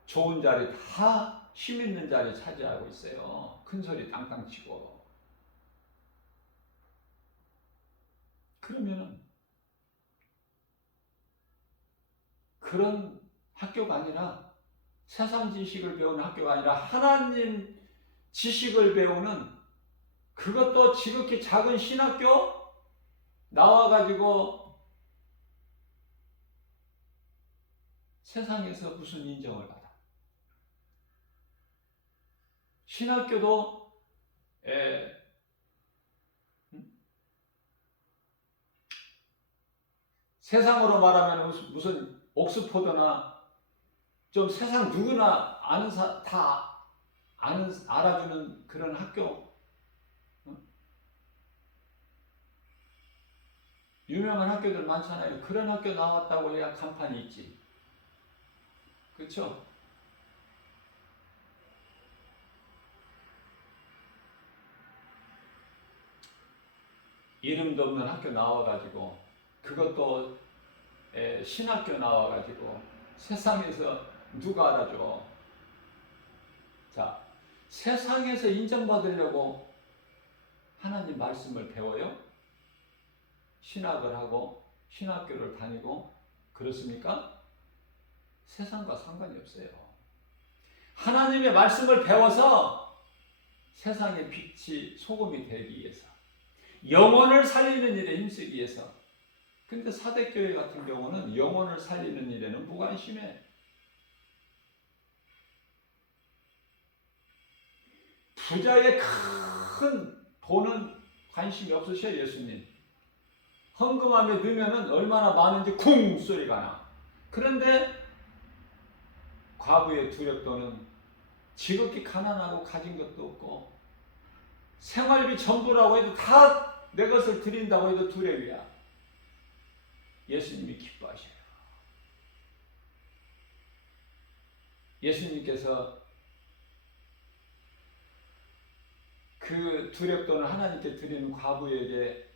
좋은 자리, 다 힘 있는 자리 차지하고 있어요. 큰 소리 땅땅 치고. 그러면은 그런 학교가 아니라, 세상 지식을 배우는 학교가 아니라 하나님 지식을 배우는, 그것도 지극히 작은 신학교 나와가지고 세상에서 무슨 인정을 받아. 신학교도 세상으로 말하면 무슨 옥스포드나 좀 세상 누구나 아는 다 알아주는 그런 학교, 유명한 학교들 많잖아요. 그런 학교 나왔다고 해야 간판이 있지. 그렇죠? 이름도 없는 학교 나와가지고, 그것도 신학교 나와가지고 세상에서 누가 알아줘. 자, 세상에서 인정받으려고 하나님 말씀을 배워요? 신학을 하고 신학교를 다니고 그렇습니까? 세상과 상관이 없어요. 하나님의 말씀을 배워서 세상의 빛이 소금이 되기 위해서, 영혼을 살리는 일에 힘쓰기 위해서. 근데 사대교회 같은 경우는 영혼을 살리는 일에는 무관심해. 부자의 큰 돈은 관심이 없으셔. 예수님 헌금함에 넣으면 얼마나 많은지 쿵 소리가 나. 그런데 과부의 두렵도는 지극히 가난하고 가진 것도 없고 생활비 전부라고 해도 다 내 것을 드린다고 해도 두려움이야. 예수님이 기뻐하셔요. 예수님께서 그 두렙돈을 하나님께 드리는 과부에게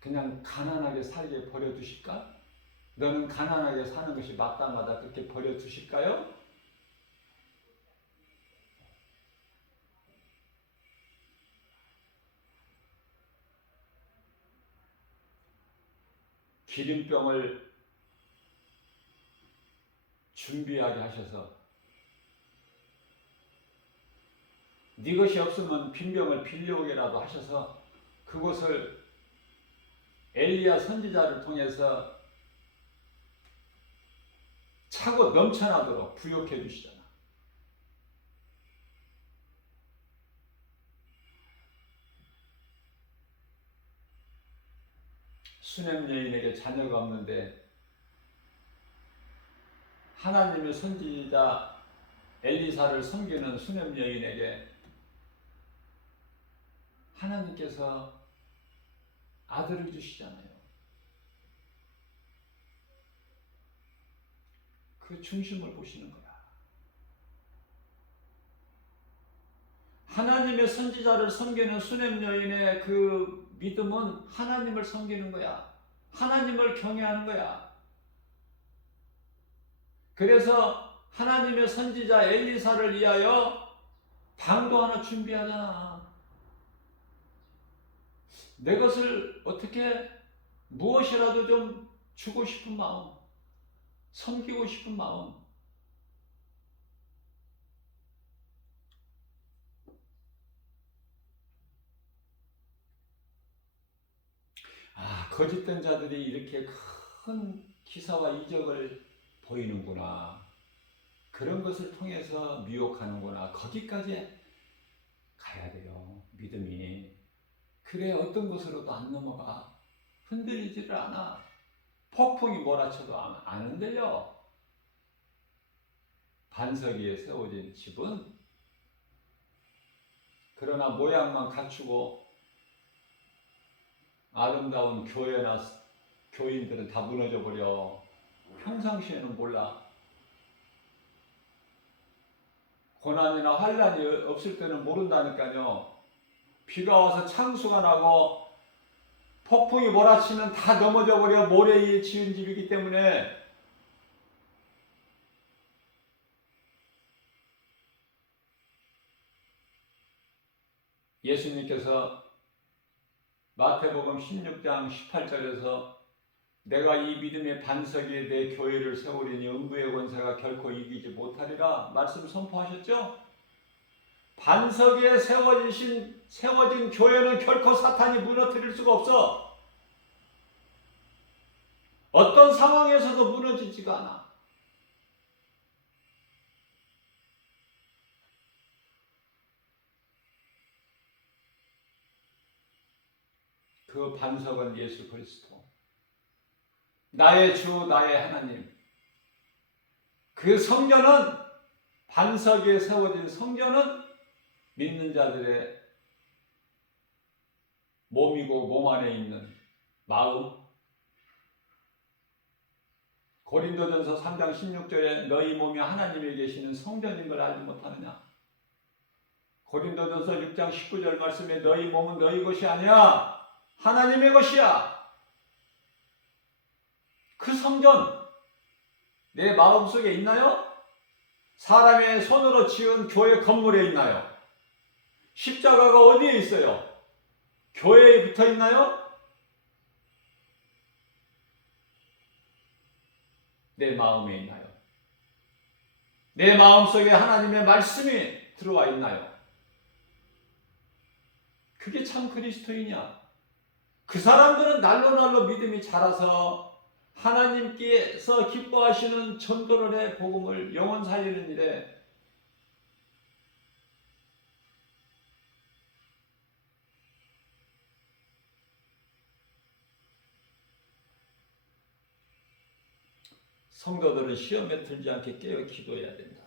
그냥 가난하게 살게 버려두실까? 너는 가난하게 사는 것이 마땅하다 그렇게 버려두실까요? 기름병을 준비하게 하셔서 네 것이 없으면 빈병을 빌려오게라도 하셔서 그곳을 엘리야 선지자를 통해서 차고 넘쳐나도록 부욕해 주시잖아. 수냄 여인에게 자녀가 없는데 하나님의 선지자 엘리사를 섬기는 수냄 여인에게 하나님께서 아들을 주시잖아요. 그 중심을 보시는 거야. 하나님의 선지자를 섬기는 수냄 여인의 그 믿음은 하나님을 섬기는 거야. 하나님을 경외하는 거야. 그래서 하나님의 선지자 엘리사를 위하여 방도 하나 준비하잖아. 내 것을 어떻게 무엇이라도 좀 주고 싶은 마음, 섬기고 싶은 마음. 거짓된 자들이 이렇게 큰 기사와 이적을 보이는구나. 그런 것을 통해서 미혹하는구나. 거기까지 가야 돼요. 믿음이. 그래 어떤 곳으로도 안 넘어가. 흔들리지를 않아. 폭풍이 몰아쳐도 안 흔들려. 반석 위에 세워진 집은 그러나 모양만 갖추고 아름다운 교회나 교인들은 다 무너져 버려. 평상시에는 몰라. 고난이나 환란이 없을 때는 모른다니까요. 비가 와서 창수가 나고 폭풍이 몰아치면 다 넘어져 버려. 모래 위에 지은 집이기 때문에. 예수님께서 마태복음 16장 18절에서 내가 이 믿음의 반석 위에 내 교회를 세우리니 음부의 권세가 결코 이기지 못하리라 말씀 선포하셨죠? 반석 위에 세워진 교회는 결코 사탄이 무너뜨릴 수가 없어. 어떤 상황에서도 무너지지가 않아. 그 반석은 예수 그리스도. 나의 주, 나의 하나님. 그 성전은, 반석 위에 세워진 성전은 믿는 자들의 몸이고 몸 안에 있는 마음. 고린도전서 3장 16절에 너희 몸이 하나님에 계시는 성전인 걸 알지 못하느냐. 고린도전서 6장 19절 말씀에 너희 몸은 너희 것이 아니야. 하나님의 것이야. 그 성전 내 마음속에 있나요? 사람의 손으로 지은 교회 건물에 있나요? 십자가가 어디에 있어요? 교회에 붙어 있나요? 내 마음에 있나요? 내 마음속에 하나님의 말씀이 들어와 있나요? 그게 참 그리스도이냐? 그 사람들은 날로 믿음이 자라서 하나님께서 기뻐하시는 전도를 해 복음을 영혼 살리는 일에 성도들은 시험에 들지 않게 깨어 기도해야 된다.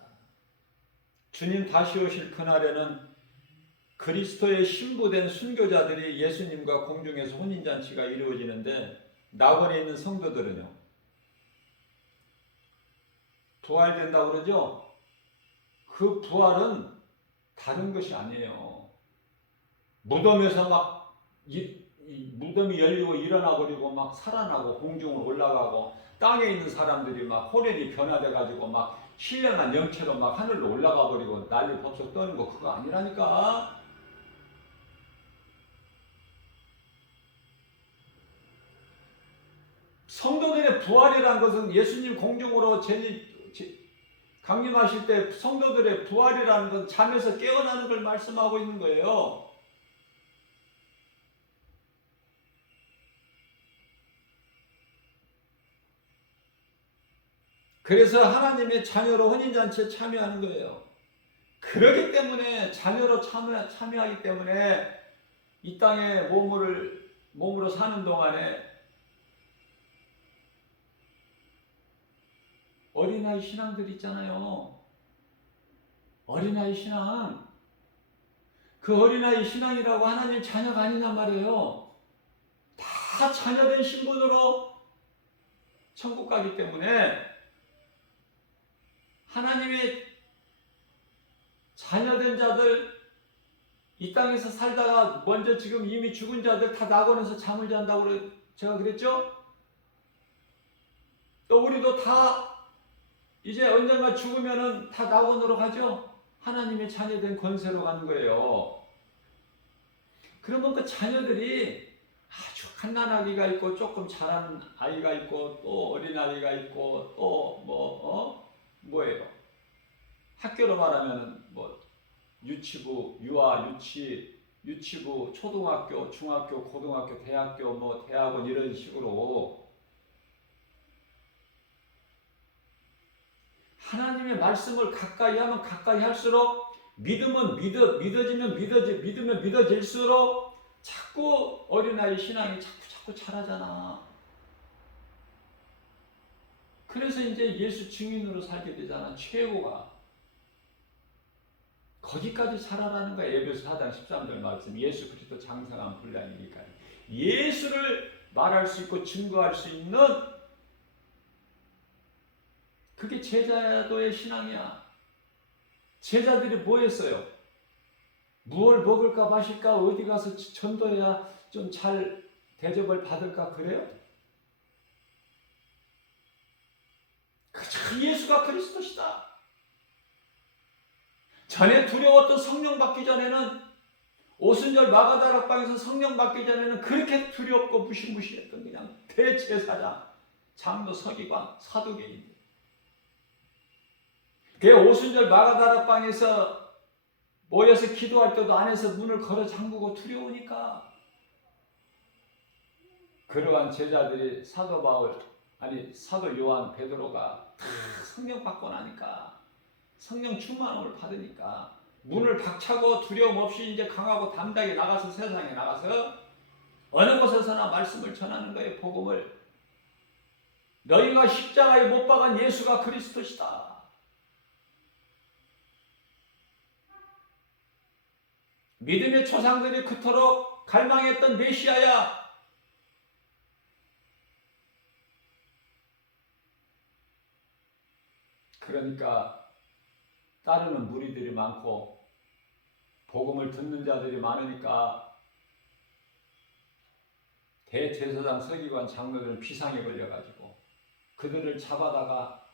주님 다시 오실 그날에는 그리스도의 신부된 순교자들이 예수님과 공중에서 혼인잔치가 이루어지는데 낙원에 있는 성도들은요. 부활된다고 그러죠? 그 부활은 다른 것이 아니에요. 무덤에서 막 무덤이 열리고 일어나 버리고 막 살아나고 공중으로 올라가고 땅에 있는 사람들이 막 호련이 변화돼 가지고 막 신령한 영체로 막 하늘로 올라가 버리고 난리 법석 떠는 거 그거 아니라니까. 성도들의 부활이라는 것은 예수님 공중으로 강림하실 때 성도들의 부활이라는 건 잠에서 깨어나는 걸 말씀하고 있는 거예요. 그래서 하나님의 자녀로 혼인잔치에 참여하는 거예요. 그러기 때문에 자녀로 참여하기 때문에 이 땅에 몸으로 사는 동안에 어린아이 신앙들 있잖아요. 어린아이 신앙. 그 어린아이 신앙이라고 하나님 자녀가 아니란 말이에요. 다 자녀된 신분으로 천국 가기 때문에 하나님의 자녀된 자들, 이 땅에서 살다가 먼저 지금 이미 죽은 자들 다 낙원에서 잠을 잔다고 제가 그랬죠? 또 우리도 다 이제 언젠가 죽으면은 다 낙원으로 가죠? 하나님의 자녀된 권세로 가는 거예요. 그러면 그 자녀들이 아주 갓난아기가 있고 조금 자란 아이가 있고 또 어린아이가 있고 또 뭐예요? 학교로 말하면 뭐 유치부, 유아, 유치부, 초등학교, 중학교, 고등학교, 대학교, 뭐 대학원 이런 식으로 하나님의 말씀을 가까이 하면 가까이 할수록 믿으면 믿으면 믿어질수록 자꾸 어린아이 신앙이 자꾸 자라잖아. 그래서 이제 예수 증인으로 살게 되잖아. 최고가. 거기까지 자라라는 거야. 에베소 4장 13절 말씀. 예수 그리스도 장성한 분량이니까. 예수를 말할 수 있고 증거할 수 있는 그게 제자도의 신앙이야. 제자들이 뭐 했어요? 무엇을 먹을까 마실까 어디 가서 전도해야 좀 잘 대접을 받을까 그래요? 그저 예수가 그리스도시다. 전에 두려웠던 성령 받기 전에는 오순절 마가다락방에서 성령 받기 전에는 그렇게 두렵고 무시무시했던 그냥 대제사장, 장로, 서기관, 사두개인. 그 오순절 마가다락방에서 모여서 기도할 때도 안에서 문을 걸어 잠그고 두려우니까 그러한 제자들이 사도 요한, 베드로가 다 성령 받고 나니까 성령 충만함을 받으니까 문을 박차고 두려움 없이 이제 강하고 담대하게 나가서 세상에 나가서 어느 곳에서나 말씀을 전하는 거예요. 복음을. 너희가 십자가에 못 박은 예수가 그리스도시다. 믿음의 조상들이 그토록 갈망했던 메시아야. 그러니까 따르는 무리들이 많고 복음을 듣는 자들이 많으니까 대제사장, 서기관, 장로들은 비상에 걸려가지고 그들을 잡아다가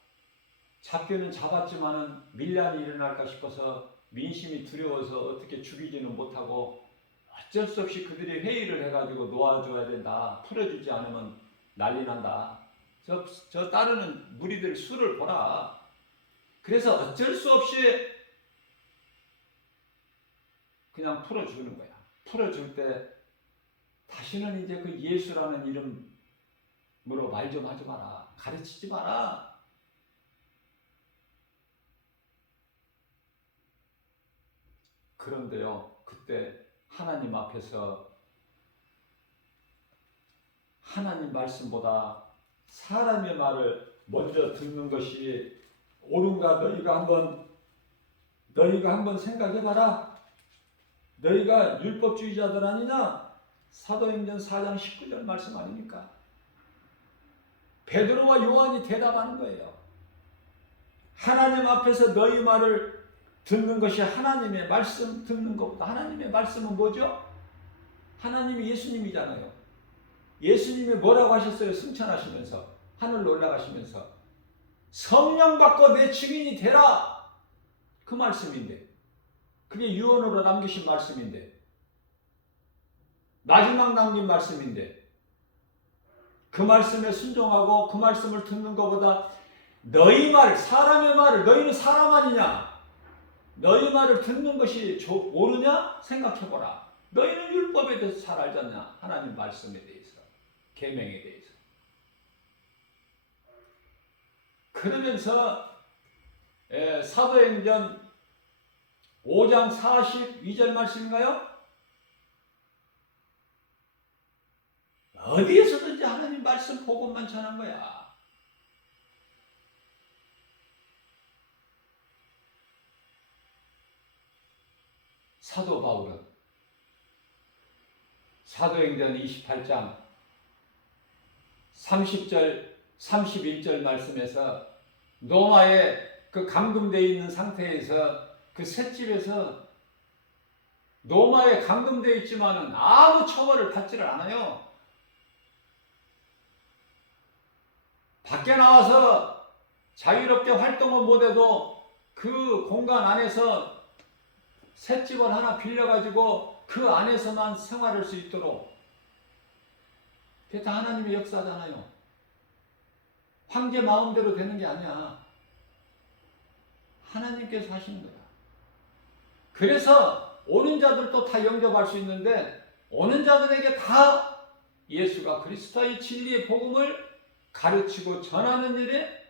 잡기는 잡았지만은 밀란이 일어날까 싶어서 민심이 두려워서 어떻게 죽이지는 못하고 어쩔 수 없이 그들이 회의를 해가지고 놓아줘야 된다. 풀어주지 않으면 난리 난다. 저 따르는 무리들 수를 보라. 그래서 어쩔 수 없이 그냥 풀어주는 거야. 풀어줄 때 다시는 이제 그 예수라는 이름으로 말 좀 하지 마라. 가르치지 마라. 그런데요, 그때 하나님 앞에서 하나님 말씀보다 사람의 말을 먼저 듣는 것이 옳은가 너희가 한번 생각해봐라. 너희가 율법주의자들 아니냐? 사도행전 4장 19절 말씀 아닙니까? 베드로와 요한이 대답하는 거예요. 하나님 앞에서 너희 말을 듣는 것이 하나님의 말씀 듣는 것보다 하나님의 말씀은 뭐죠? 하나님이 예수님이잖아요. 예수님이 뭐라고 하셨어요? 승천하시면서 하늘로 올라가시면서 성령 받고 내 증인이 되라, 그 말씀인데, 그게 유언으로 남기신 말씀인데, 마지막 남긴 말씀인데, 그 말씀에 순종하고 그 말씀을 듣는 것보다 너희 말, 사람의 말을, 너희는 사람 아니냐? 너희 말을 듣는 것이 옳으냐? 생각해보라. 너희는 율법에 대해서 잘 알잖냐? 하나님 말씀에 대해서, 계명에 대해서. 그러면서 사도행전 5장 42절 말씀인가요? 어디에서든지 하나님 말씀 복음만 전한 거야. 사도 바울은 사도행전 28장 30절 31절 말씀에서 로마에 그 감금되어 있는 상태에서 그 셋집에서 로마에 감금되어 있지만은 아무 처벌을 받지를 않아요. 밖에 나와서 자유롭게 활동을 못해도 그 공간 안에서 셋집을 하나 빌려가지고 그 안에서만 생활할 수 있도록, 그게 다 하나님의 역사잖아요. 황제 마음대로 되는 게 아니야. 하나님께서 하시는 거야. 그래서 오는 자들도 다 영접할 수 있는데, 오는 자들에게 다 예수가 그리스도의 진리의 복음을 가르치고 전하는 일에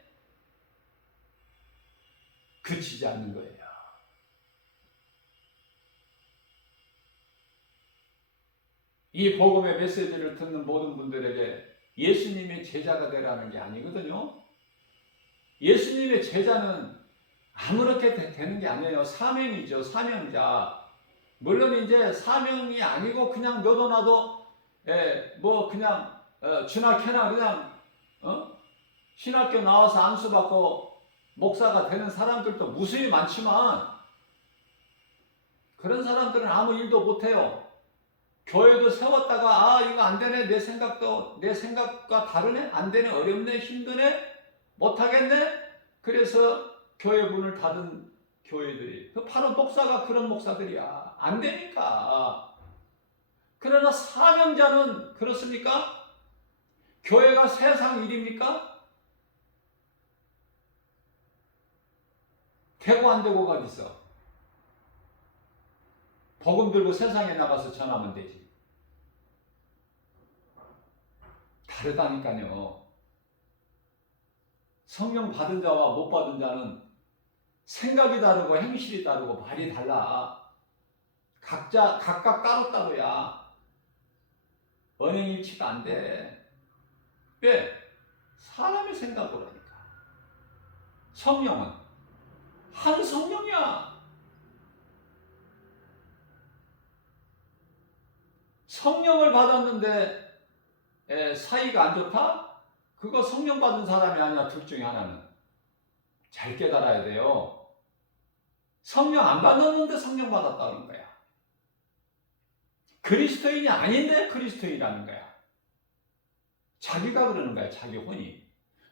그치지 않는 거예요. 이 복음의 메시지를 듣는 모든 분들에게 예수님의 제자가 되라는 게 아니거든요. 예수님의 제자는 아무렇게 되는 게 아니에요. 사명이죠. 사명자. 물론 이제 사명이 아니고 그냥 너도 나도 뭐 그냥 주나 캐나 그냥 신학교 나와서 안수받고 목사가 되는 사람들도 무수히 많지만, 그런 사람들은 아무 일도 못해요. 교회도 세웠다가 이거 안 되네, 내 생각과 다르네, 안 되네, 어렵네, 힘드네, 못하겠네. 그래서 교회 문을 닫은 교회들이 바로 목사가 그런 목사들이야. 안 되니까. 그러나 사명자는 그렇습니까? 교회가 세상 일입니까? 되고 안 되고가 있어. 복음 들고 세상에 나가서 전하면 되지. 다르다니까요. 성령 받은 자와 못 받은 자는 생각이 다르고 행실이 다르고 말이 달라. 각각 따로따로야. 언행일치가 안 돼. 왜? 사람의 생각으로 하니까. 성령은 한 성령이야. 성령을 받았는데 사이가 안 좋다? 그거 성령 받은 사람이 아니야. 둘 중에 하나는. 잘 깨달아야 돼요. 성령 안 받았는데 성령 받았다는 거야. 그리스도인이 아닌데 그리스도인이라는 거야. 자기가 그러는 거야. 자기 혼이.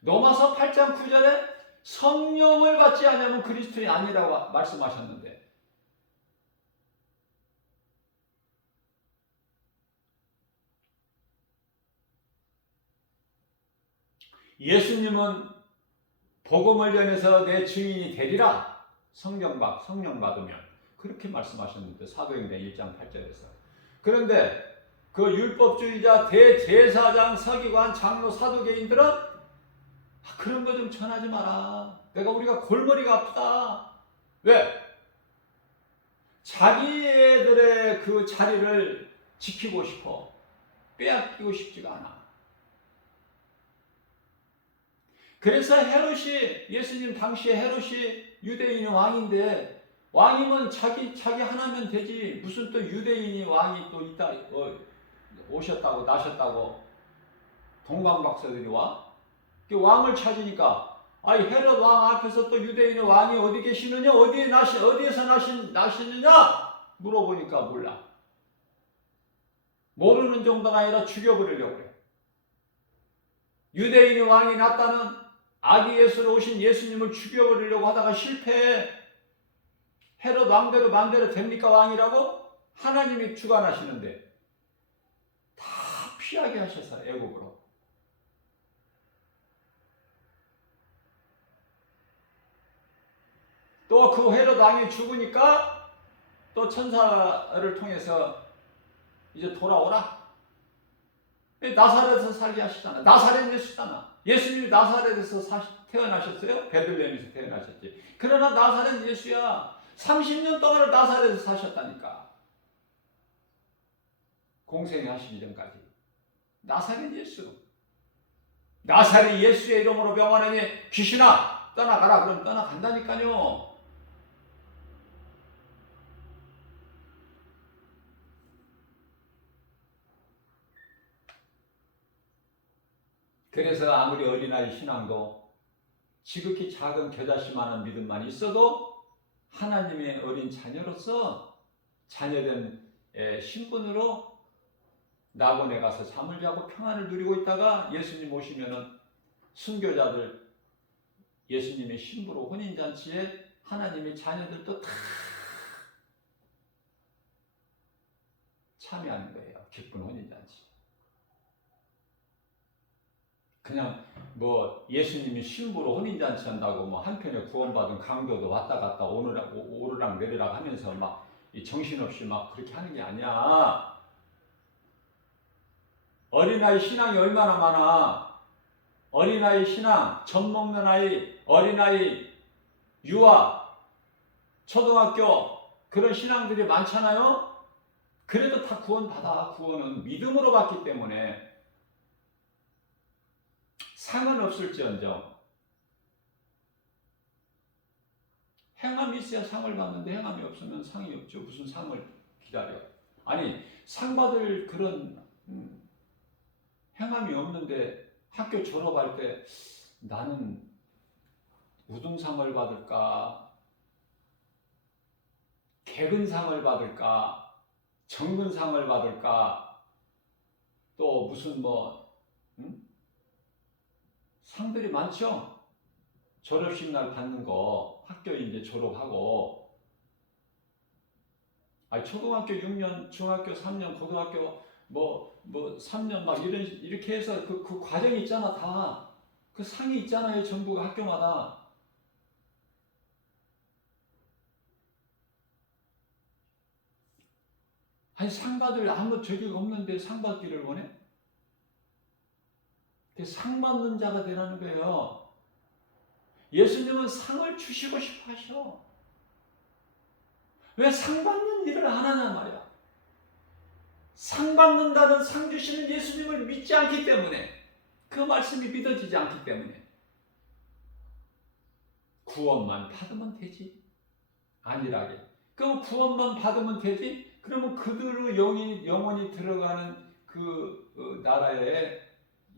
로마서 8장 9절에 성령을 받지 않으면 그리스도인이 아니라고 말씀하셨는데, 예수님은 복음을 전해서 내 증인이 되리라. 성령 받으면. 그렇게 말씀하셨는데, 사도행전 1장 8절에서. 그런데 그 율법주의자 대제사장, 서기관, 장로, 사두개인들은 그런 거 좀 전하지 마라. 우리가 골머리가 아프다. 왜? 자기들의 그 자리를 지키고 싶어. 빼앗기고 싶지가 않아. 그래서 헤롯이, 예수님 당시에 헤롯이 유대인의 왕인데, 왕이면 자기 하나면 되지. 무슨 또 유대인이 왕이 또 있다, 오셨다고, 나셨다고 동방박사들이 와? 왕을 찾으니까, 헤롯 왕 앞에서 또 유대인의 왕이 어디 계시느냐? 어디에서 나시느냐? 물어보니까 몰라. 모르는 정도가 아니라 죽여버리려고 해요. 유대인의 왕이 났다는 아기 예수로 오신 예수님을 죽여버리려고 하다가 실패해. 헤롯 왕대로 만대로 됩니까 왕이라고? 하나님이 주관하시는데 다 피하게 하셔서 애국으로. 또 그 헤롯 왕이 죽으니까 또 천사를 통해서 이제 돌아오라. 나사렛에서 살게 하시잖아. 나사렛 예수잖아. 예수님이 나사렛에서 태어나셨어요? 베들레헴에서 태어나셨지. 그러나 나사렛 예수야. 30년 동안을 나사렛에서 사셨다니까. 공생에 하시기 전까지. 나사렛 예수. 나사렛 예수의 이름으로 명하노니 귀신아 떠나가라. 그럼 떠나간다니까요. 그래서 아무리 어린아이 신앙도 지극히 작은 겨자씨만한 믿음만 있어도 하나님의 어린 자녀로서 자녀된 신분으로 낙원에 가서 잠을 자고 평안을 누리고 있다가 예수님 오시면은 순교자들 예수님의 신부로 혼인잔치에 하나님의 자녀들도 다 참여하는 거예요. 기쁜 혼인잔치. 그냥 뭐 예수님이 신부로 혼인잔치 한다고 뭐 한편에 구원받은 강도도 왔다 갔다 오르락 내리락 하면서 막 정신없이 막 그렇게 하는 게 아니야. 어린아이 신앙이 얼마나 많아. 어린아이 신앙, 젖 먹는 아이, 어린아이, 유아, 초등학교 그런 신앙들이 많잖아요. 그래도 다 구원받아. 구원은 믿음으로 받기 때문에 상은 없을지언정 행함이 있어야 상을 받는데 행함이 없으면 상이 없죠. 무슨 상을 기다려. 아니 상 받을 그런 행함이 없는데 학교 졸업할 때 나는 우등상을 받을까 개근상을 받을까 정근상을 받을까 또 무슨 상들이 많죠. 졸업식 날 받는 거 학교 이제 졸업하고 초등학교 6년, 중학교 3년, 고등학교 뭐 3년 막 이렇게 해서 그 과정이 있잖아. 다 그 상이 있잖아요. 전부 학교마다. 아니 상 받을 아무 적이 없는데 상 받기를 원해? 상 받는 자가 되라는 거예요. 예수님은 상을 주시고 싶어 하셔. 왜 상 받는 일을 안 하냐 말이야. 상 받는다는 상 주시는 예수님을 믿지 않기 때문에 그 말씀이 믿어지지 않기 때문에 구원만 받으면 되지. 안일하게. 그럼 구원만 받으면 되지? 그러면 그들의 영혼이 들어가는 그 나라에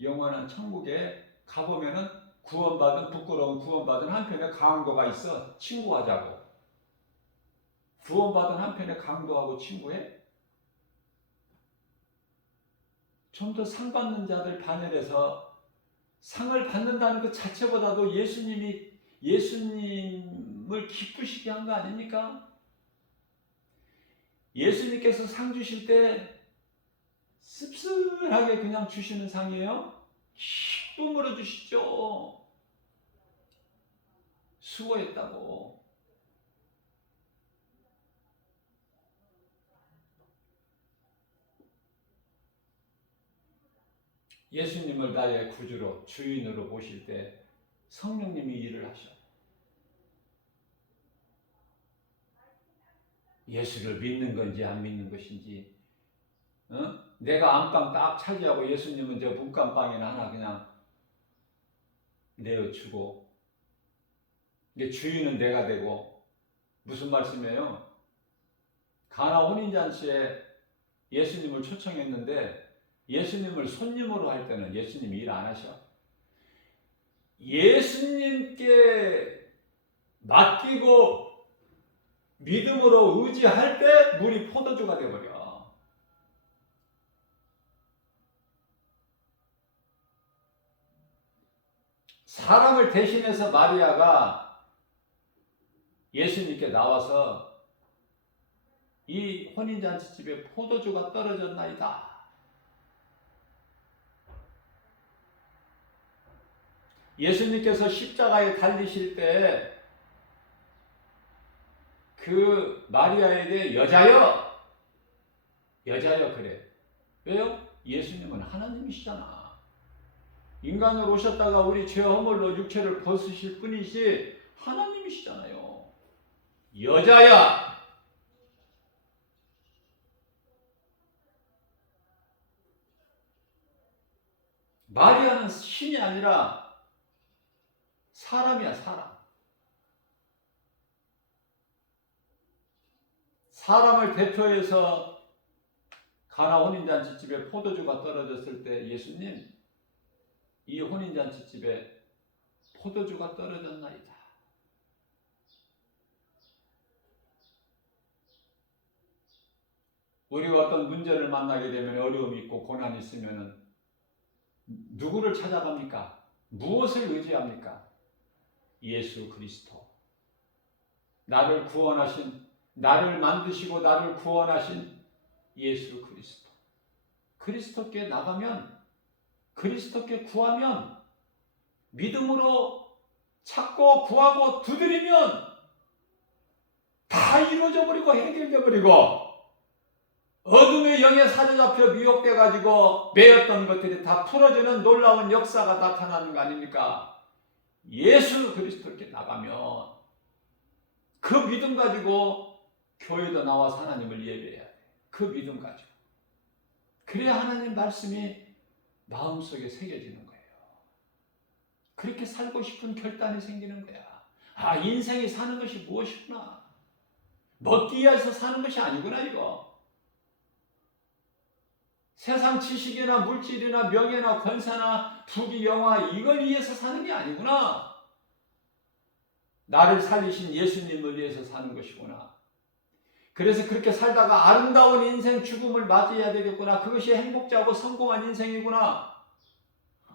영원한 천국에 가보면은 구원받은 부끄러운 구원받은 한편에 강도가 있어. 친구하자고. 구원받은 한편에 강도하고 친구해? 좀 더 상 받는 자들 반열에서 상을 받는다는 것 자체보다도 예수님을 기쁘시게 한 거 아닙니까? 예수님께서 상 주실 때 씁쓸하게 그냥 주시는 상이에요? 기쁨으로 주시죠. 수고했다고. 예수님을 나의 구주로 주인으로 모실 때 성령님이 일을 하셔. 예수를 믿는 건지 안 믿는 것인지 내가 안방 딱 차지하고 예수님은 저 문간방에는 하나 그냥 내어주고 이게 주인은 내가 되고 무슨 말씀이에요? 가나 혼인잔치에 예수님을 초청했는데 예수님을 손님으로 할 때는 예수님이 일 안 하셔. 예수님께 맡기고 믿음으로 의지할 때 물이 포도주가 되어버려. 사람을 대신해서 마리아가 예수님께 나와서 이 혼인잔치집에 포도주가 떨어졌나이다. 예수님께서 십자가에 달리실 때 그 마리아에게 여자여 그래. 왜요? 예수님은 하나님이시잖아. 인간으로 오셨다가 우리 죄 허물로 육체를 벗으실 뿐이지 하나님이시잖아요. 여자야. 마리아는 신이 아니라 사람이야, 사람. 사람을 대표해서 가나 혼인잔치집에 포도주가 떨어졌을 때 예수님, 이 혼인잔치집에 포도주가 떨어졌나이다. 우리가 어떤 문제를 만나게 되면 어려움이 있고 고난이 있으면 누구를 찾아갑니까? 무엇을 의지합니까? 예수 그리스도. 나를 구원하신, 나를 만드시고 나를 구원하신 예수 그리스도. 그리스도께 나가면, 그리스도께 구하면, 믿음으로 찾고 구하고 두드리면 다 이루어져 버리고 해결돼 버리고, 어둠의 영에 사로잡혀 미혹돼 가지고 매였던 것들이 다 풀어지는 놀라운 역사가 나타나는 거 아닙니까? 예수 그리스도께 나가면 그 믿음 가지고 교회도 나와서 하나님을 예배해야 돼. 그 믿음 가지고. 그래야 하나님 말씀이 마음속에 새겨지는 거예요. 그렇게 살고 싶은 결단이 생기는 거야. 아, 인생이 사는 것이 무엇이구나. 먹기 위해서 사는 것이 아니구나, 이거. 세상 지식이나 물질이나 명예나 권세나 부귀 영화 이걸 위해서 사는 게 아니구나. 나를 살리신 예수님을 위해서 사는 것이구나. 그래서 그렇게 살다가 아름다운 인생 죽음을 맞이해야 되겠구나. 그것이 행복자고 성공한 인생이구나.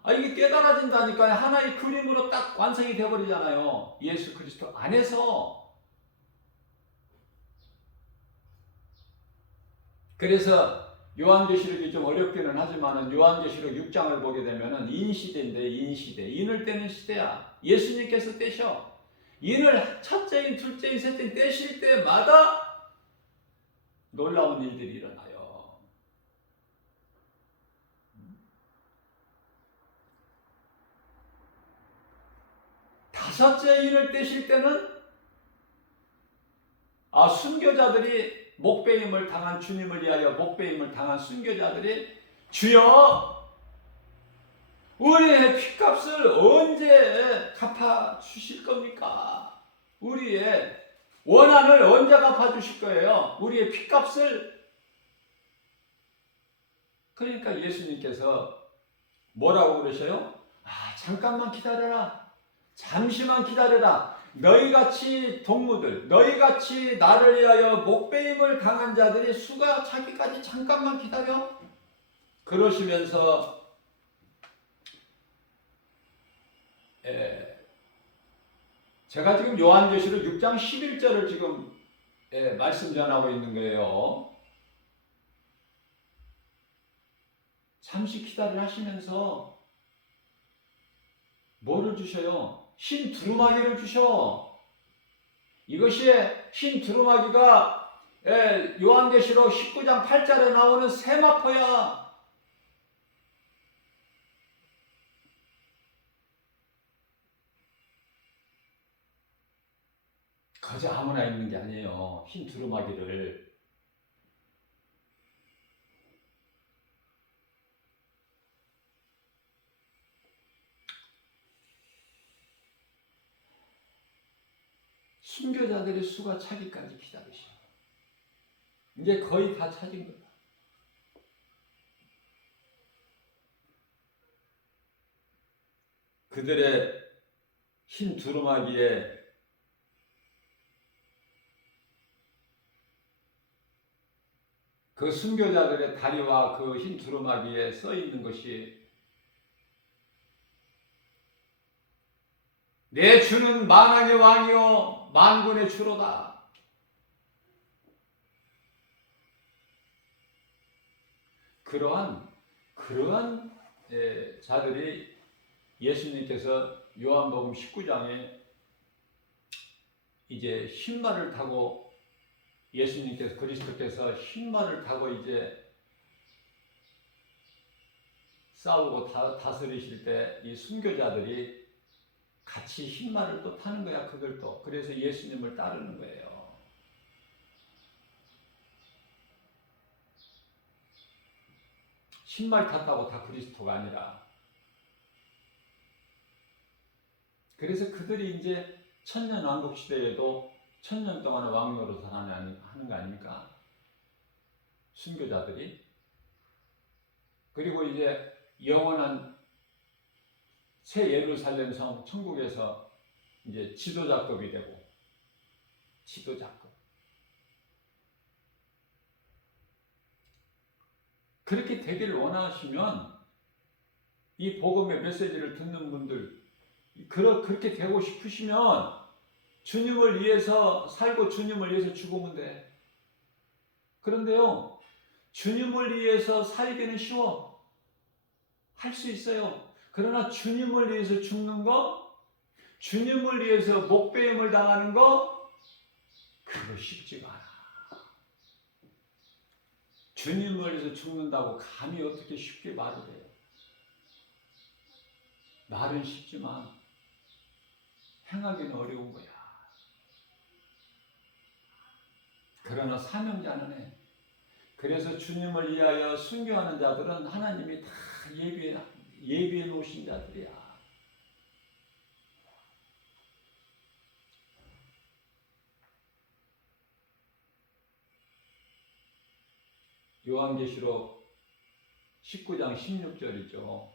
아, 이게 깨달아진다니까요. 하나의 그림으로 딱 완성이 되어버리잖아요. 예수 그리스도 안에서. 그래서 요한계시록이 좀 어렵기는 하지만 요한계시록 6장을 보게 되면 인시대인데, 인시대. 인을 떼는 시대야. 예수님께서 떼셔. 인을 첫째인, 둘째인, 셋째인 떼실 때마다 놀라운 일들이 일어나요. 다섯째 인을 떼실 때는 순교자들이 목배임을 당한, 주님을 위하여 목배임을 당한 순교자들이 주여 우리의 핏값을 언제 갚아주실 겁니까? 우리의 원한을 언제 갚아주실 거예요? 우리의 핏값을. 그러니까 예수님께서 뭐라고 그러셔요? 잠깐만 기다려라. 잠시만 기다려라. 너희같이 동무들, 너희같이 나를 위하여 목배임을 당한 자들이 수가 차기까지 잠깐만 기다려. 그러시면서 제가 지금 요한계시록 6장 11절을 지금 말씀 전하고 있는 거예요. 잠시 기다려 하시면서 뭐를 주셔요? 흰 두루마기를 주셔. 이것이 흰 두루마기가 요한계시록 19장 8절에 나오는 세마포야. 거저 아무나 입는 게 아니에요. 흰 두루마기를. 순교자들의 수가 차기까지 기다리셔. 이제 거의 다 차진 거다. 그들의 흰 두루마기에 그 순교자들의 다리와 그 흰 두루마기에 써 있는 것이 내 주는 만왕의 왕이요 만군의 주로다. 그러한 자들이 예수님께서 요한복음 19장에 이제 흰말을 타고 예수님께서 그리스도께서 흰말을 타고 이제 싸우고 다스리실 때 이 순교자들이 같이 흰말을 또 타는 거야. 그걸 또 그래서 예수님을 따르는 거예요. 흰말 탔다고 다 그리스도가 아니라. 그래서 그들이 이제 천년 왕국 시대에도 천년 동안 왕노릇을 하는 거 아닙니까? 순교자들이. 그리고 이제 영원한 새 예루살렘 성 천국에서 이제 지도자급이 되고 지도자급. 그렇게 되기를 원하시면 이 복음의 메시지를 듣는 분들 그렇게 되고 싶으시면 주님을 위해서 살고 주님을 위해서 죽으면 돼. 그런데요, 주님을 위해서 살기는 쉬워. 할 수 있어요. 그러나 주님을 위해서 죽는 거, 주님을 위해서 목배임을 당하는 거, 그거 쉽지가 않아. 주님을 위해서 죽는다고 감히 어떻게 쉽게 말을 해요. 말은 쉽지만 행하기는 어려운 거야. 그러나 사명자는 해. 그래서 주님을 위하여 순교하는 자들은 하나님이 다 예비해 놓으신 자들이야. 요한계시록 19장 16절이죠.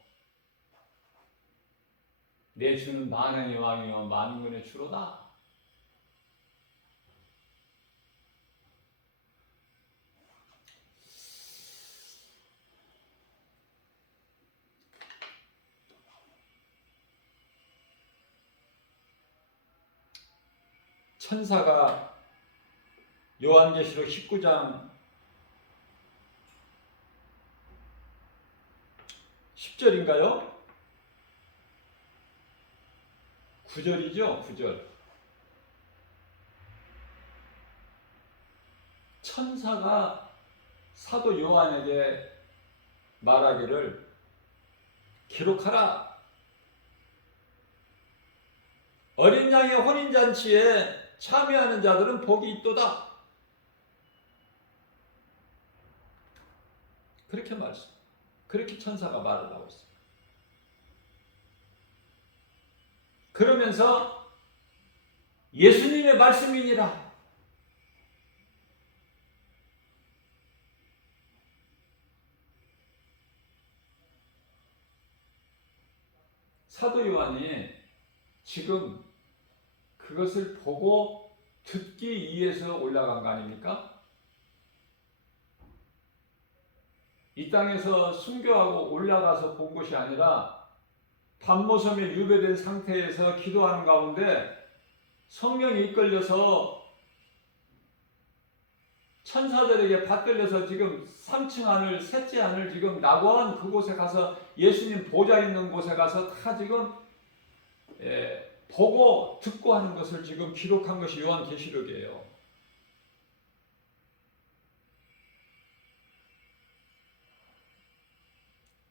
내 주는 만왕의 왕이요 만군의 주로다. 천사가 요한계시록 19장 10절인가요? 9절이죠? 9절. 천사가 사도 요한에게 말하기를 기록하라. 어린 양의 혼인잔치에 참여하는 자들은 복이 있도다. 그렇게 천사가 말을 하고 있습니다. 그러면서 예수님의 말씀이니라. 사도 요한이 지금 그것을 보고 듣기 위해서 올라간 거 아닙니까? 이 땅에서 순교하고 올라가서 본 것이 아니라 밤모섬에 유배된 상태에서 기도하는 가운데 성령이 이끌려서 천사들에게 받들려서 지금 3층 하늘, 셋째 하늘 지금 낙원 그곳에 가서 예수님 보좌 있는 곳에 가서 다 지금 보고 듣고 하는 것을 지금 기록한 것이 요한계시록이에요.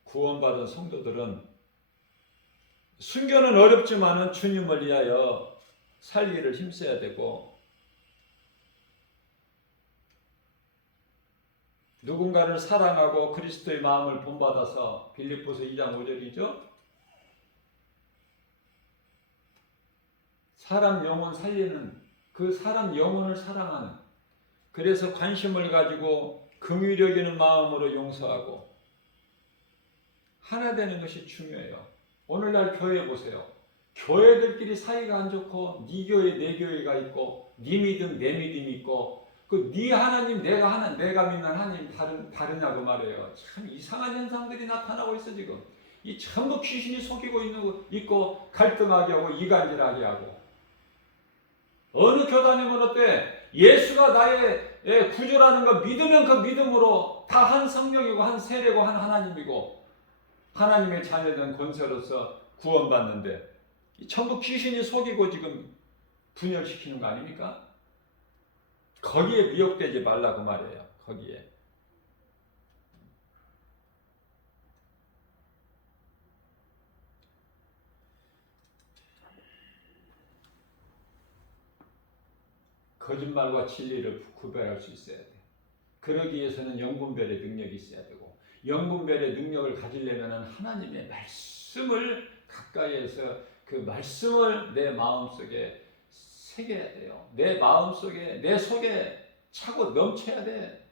구원받은 성도들은 순교는 어렵지만은 주님을 위하여 살기를 힘써야 되고 누군가를 사랑하고 그리스도의 마음을 본받아서 빌립보서 2장 5절이죠. 사람 영혼 살리는 그 사람 영혼을 사랑하는 그래서 관심을 가지고 긍휼히 여기는 마음으로 용서하고 하나 되는 것이 중요해요. 오늘날 교회 보세요. 교회들끼리 사이가 안 좋고 네 교회 내 교회가 있고 네 믿음 내 믿음이 있고 그 네 하나님 내가 믿는 하나님 다르냐고 말해요. 참 이상한 현상들이 나타나고 있어 지금. 이 전부 귀신이 속이고 있고 갈등하게 하고 이간질하게 하고. 어느 교단이면 어때? 예수가 나의 구주라는 거 믿으면 그 믿음으로 다 한 성령이고 한 세례고 한 하나님이고 하나님의 자녀된 권세로서 구원받는데 전부 귀신이 속이고 지금 분열시키는 거 아닙니까? 거기에 미혹되지 말라고 말이에요. 거기에. 거짓말과 진리를 구별할 수 있어야 돼. 그러기 위해서는 영분별의 능력이 있어야 되고, 영분별의 능력을 가지려면 하나님의 말씀을 가까이에서 그 말씀을 내 마음속에 새겨야 돼요. 내 마음속에, 내 속에 차고 넘쳐야 돼.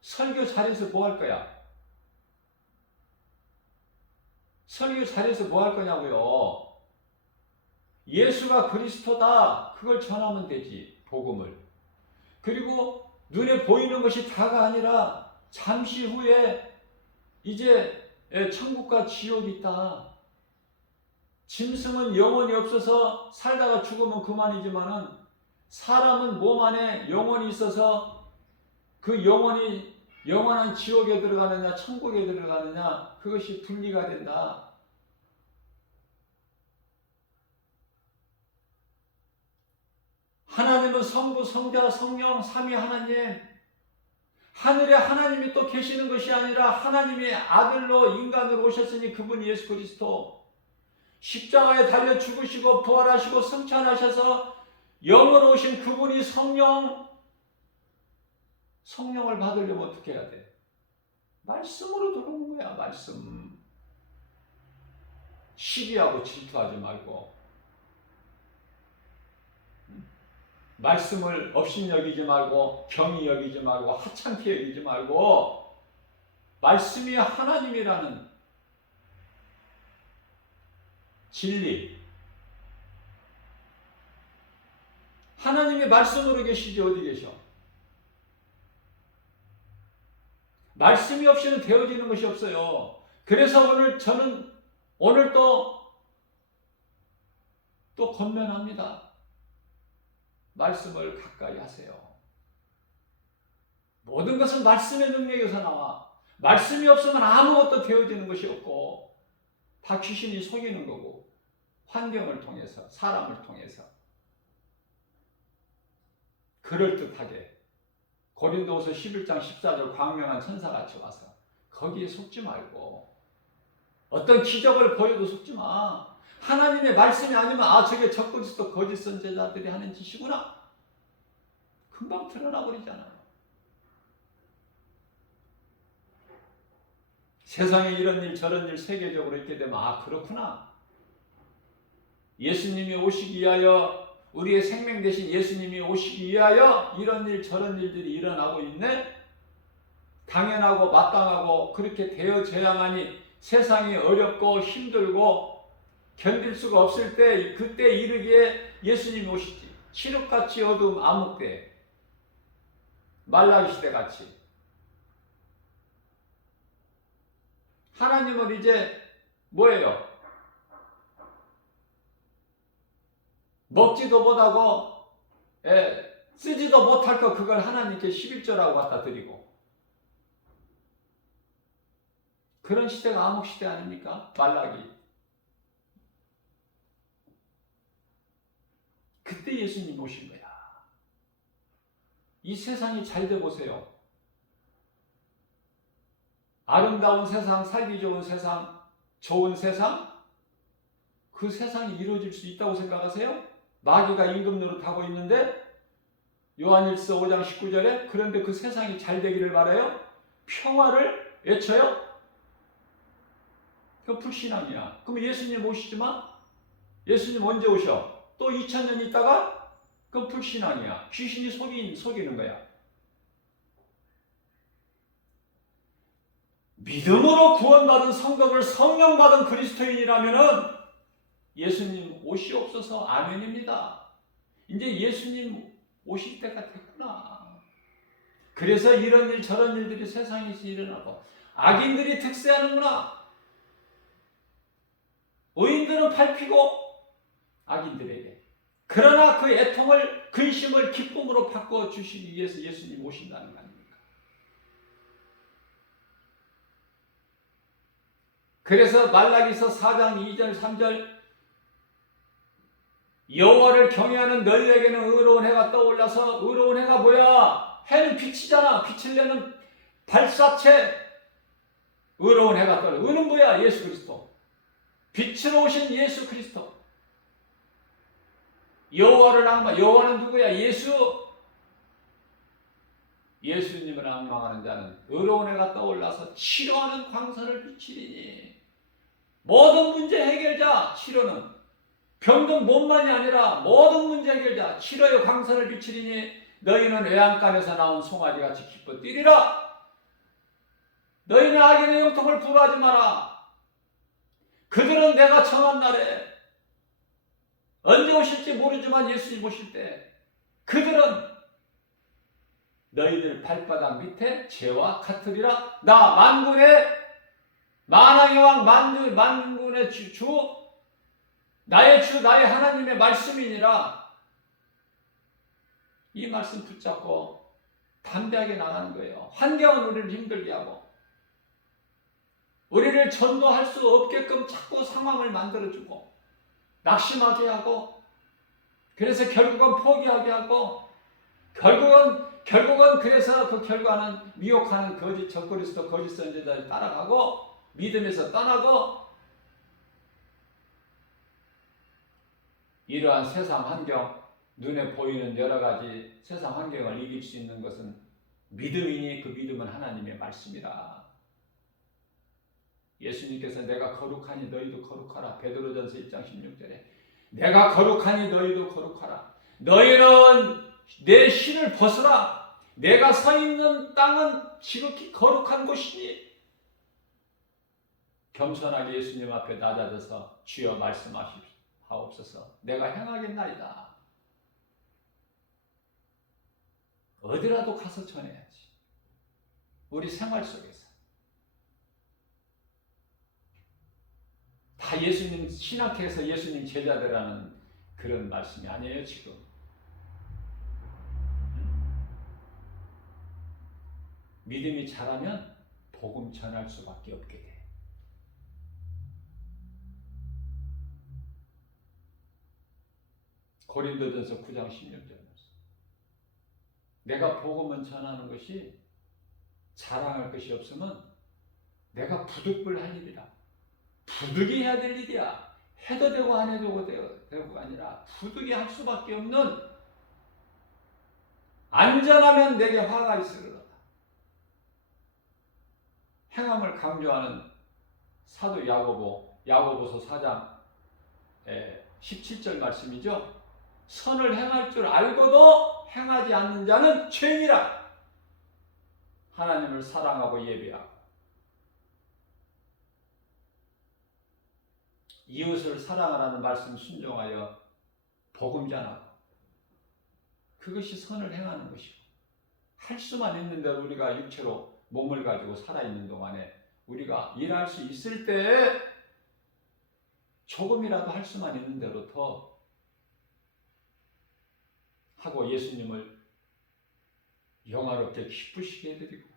설교 잘해서 뭐 할 거야? 설교 잘해서 뭐 할 거냐고요? 예수가 그리스도다. 그걸 전하면 되지. 복음을. 그리고 눈에 보이는 것이 다가 아니라 잠시 후에 이제 천국과 지옥이 있다. 짐승은 영혼이 없어서 살다가 죽으면 그만이지만은 사람은 몸 안에 영혼이 있어서 그 영혼이 영원한 지옥에 들어가느냐 천국에 들어가느냐 그것이 분리가 된다. 하나님은 성부, 성자, 성령, 삼위 하나님. 하늘에 하나님이 또 계시는 것이 아니라 하나님의 아들로 인간으로 오셨으니 그분이 예수 그리스도. 십자가에 달려 죽으시고 부활하시고 승천하셔서 영으로 오신 그분이 성령. 성령을 받으려면 어떻게 해야 돼? 말씀으로 들어오는 거야. 말씀. 시기하고 질투하지 말고. 말씀을 업신여기지 말고 경히 여기지 말고 하찮게 여기지 말고 말씀이 하나님이라는 진리. 하나님의 말씀으로 계시지 어디 계셔? 말씀이 없이는 되어지는 것이 없어요. 그래서 오늘 또 권면합니다. 말씀을 가까이 하세요. 모든 것은 말씀의 능력에서 나와. 말씀이 없으면 아무것도 되어지는 것이 없고 다 귀신이 속이는 거고 환경을 통해서 사람을 통해서 그럴듯하게 고린도후서 11장 14절 광명한 천사같이 와서 거기에 속지 말고 어떤 기적을 보여도 속지 마. 하나님의 말씀이 아니면 저게 적그리스도 거짓 선지자들이 하는 짓이구나. 금방 드러나 버리잖아요. 세상에 이런 일 저런 일 세계적으로 있게 되면 그렇구나. 예수님이 오시기 위하여 우리의 생명 대신 예수님이 오시기 위하여 이런 일 저런 일들이 일어나고 있네. 당연하고 마땅하고 그렇게 되어져야만이 세상이 어렵고 힘들고 견딜 수가 없을 때 그때 이르기에 예수님이 오시지. 칠흑같이 어두움 암흑 때 말라기 시대같이 하나님은 이제 뭐예요? 먹지도 못하고 쓰지도 못할 거 그걸 하나님께 11조라고 갖다 드리고 그런 시대가 암흑 시대 아닙니까? 말라기. 그때 예수님 오신 거야. 이 세상이 잘 돼 보세요. 아름다운 세상, 살기 좋은 세상, 좋은 세상, 그 세상이 이루어질 수 있다고 생각하세요? 마귀가 임금 노릇하고 있는데 요한일서 5장 19절에 그런데 그 세상이 잘 되기를 바라요? 평화를 외쳐요? 그 불신앙이야. 그럼 예수님 오시지만 예수님 언제 오셔? 또 2000년 있다가 그 불신앙이야. 귀신이 속이는 거야. 믿음으로 구원받은 성도들 성령 받은 그리스도인이라면은 예수님 오시옵소서 아멘입니다. 이제 예수님 오실 때가 됐구나. 그래서 이런 일 저런 일들이 세상에서 일어나고 악인들이 특세하는구나. 의인들은 밟히고 악인들에게. 그러나 그 애통을 근심을 기쁨으로 바꿔 주시기 위해서 예수님이 오신다는 거 아닙니까? 그래서 말라기서 4장 2절 3절 여호와를 경외하는 너희에게는 의로운 해가 떠올라서, 의로운 해가 뭐야? 해는 빛이잖아. 빛을 내는 발사체. 의로운 해가 떠올라. 의는 뭐야? 예수 그리스도. 빛으로 오신 예수 그리스도. 여호와를 악망. 여호와는 누구야? 예수. 예수님을 악망하는 자는 의로운 해가 떠올라서 치료하는 광선을 비치리니. 모든 문제 해결자. 치료는 병든 몸만이 아니라 모든 문제 해결자. 치료의 광선을 비치리니 너희는 외양간에서 나온 송아지같이 기뻐 뛰리라. 너희는 악인의 영통을 부러워하지 마라. 그들은 내가 정한 날에 언제 오실지 모르지만 예수님 오실 때 그들은 너희들 발바닥 밑에 재와 같으리라. 나 만군의 만왕의 왕 만군의 주 나의 주 나의 하나님의 말씀이니라. 이 말씀 붙잡고 담대하게 나가는 거예요. 환경은 우리를 힘들게 하고 우리를 전도할 수 없게끔 자꾸 상황을 만들어주고 낙심하게 하고, 그래서 결국은 포기하게 하고, 결국은 그래서 그 결과는 미혹하는 거짓 적그리스도 거짓 선지자를 따라가고 믿음에서 떠나고, 이러한 세상 환경, 눈에 보이는 여러 가지 세상 환경을 이길 수 있는 것은 믿음이니 그 믿음은 하나님의 말씀이다. 예수님께서 내가 거룩하니 너희도 거룩하라. 베드로전서 1장 16절에 내가 거룩하니 너희도 거룩하라. 너희는 내 신을 벗으라. 내가 서 있는 땅은 지극히 거룩한 곳이니. 겸손하게 예수님 앞에 낮아져서 주여 말씀하옵소서. 내가 행하겠나이다. 어디라도 가서 전해야지. 우리 생활 속에서. 다 예수님 신학해서 예수님 제자들라는 그런 말씀이 아니에요 지금. 믿음이 자라면 복음 전할 수밖에 없게 돼. 고린도전서 9장 16절 말씀. 내가 복음을 전하는 것이 자랑할 것이 없으면 내가 부득불 할 일이라. 부득이 해야 될 일이야. 해도 되고 안 해도 되고가 아니라 부득이 할 수밖에 없는, 안전하면 내게 화가 있으리로다. 행함을 강조하는 사도 야고보서 4장 17절 말씀이죠. 선을 행할 줄 알고도 행하지 않는 자는 죄인이라. 하나님을 사랑하고 예배하고 이웃을 사랑하라는 말씀 순종하여 복음 전하고, 그것이 선을 행하는 것이고, 할 수만 있는 대로 우리가 육체로 몸을 가지고 살아있는 동안에 우리가 일할 수 있을 때 조금이라도 할 수만 있는 대로 더 하고 예수님을 영화롭게 기쁘시게 해드리고,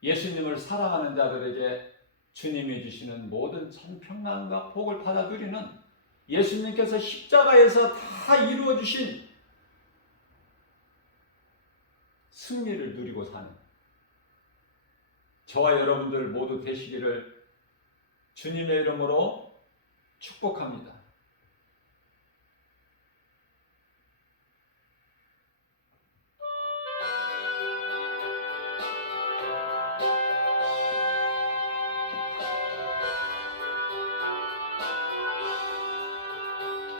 예수님을 사랑하는 자들에게 주님이 주시는 모든 참 평안과 복을 받아 누리는, 예수님께서 십자가에서 다 이루어 주신 승리를 누리고 사는 저와 여러분들 모두 되시기를 주님의 이름으로 축복합니다.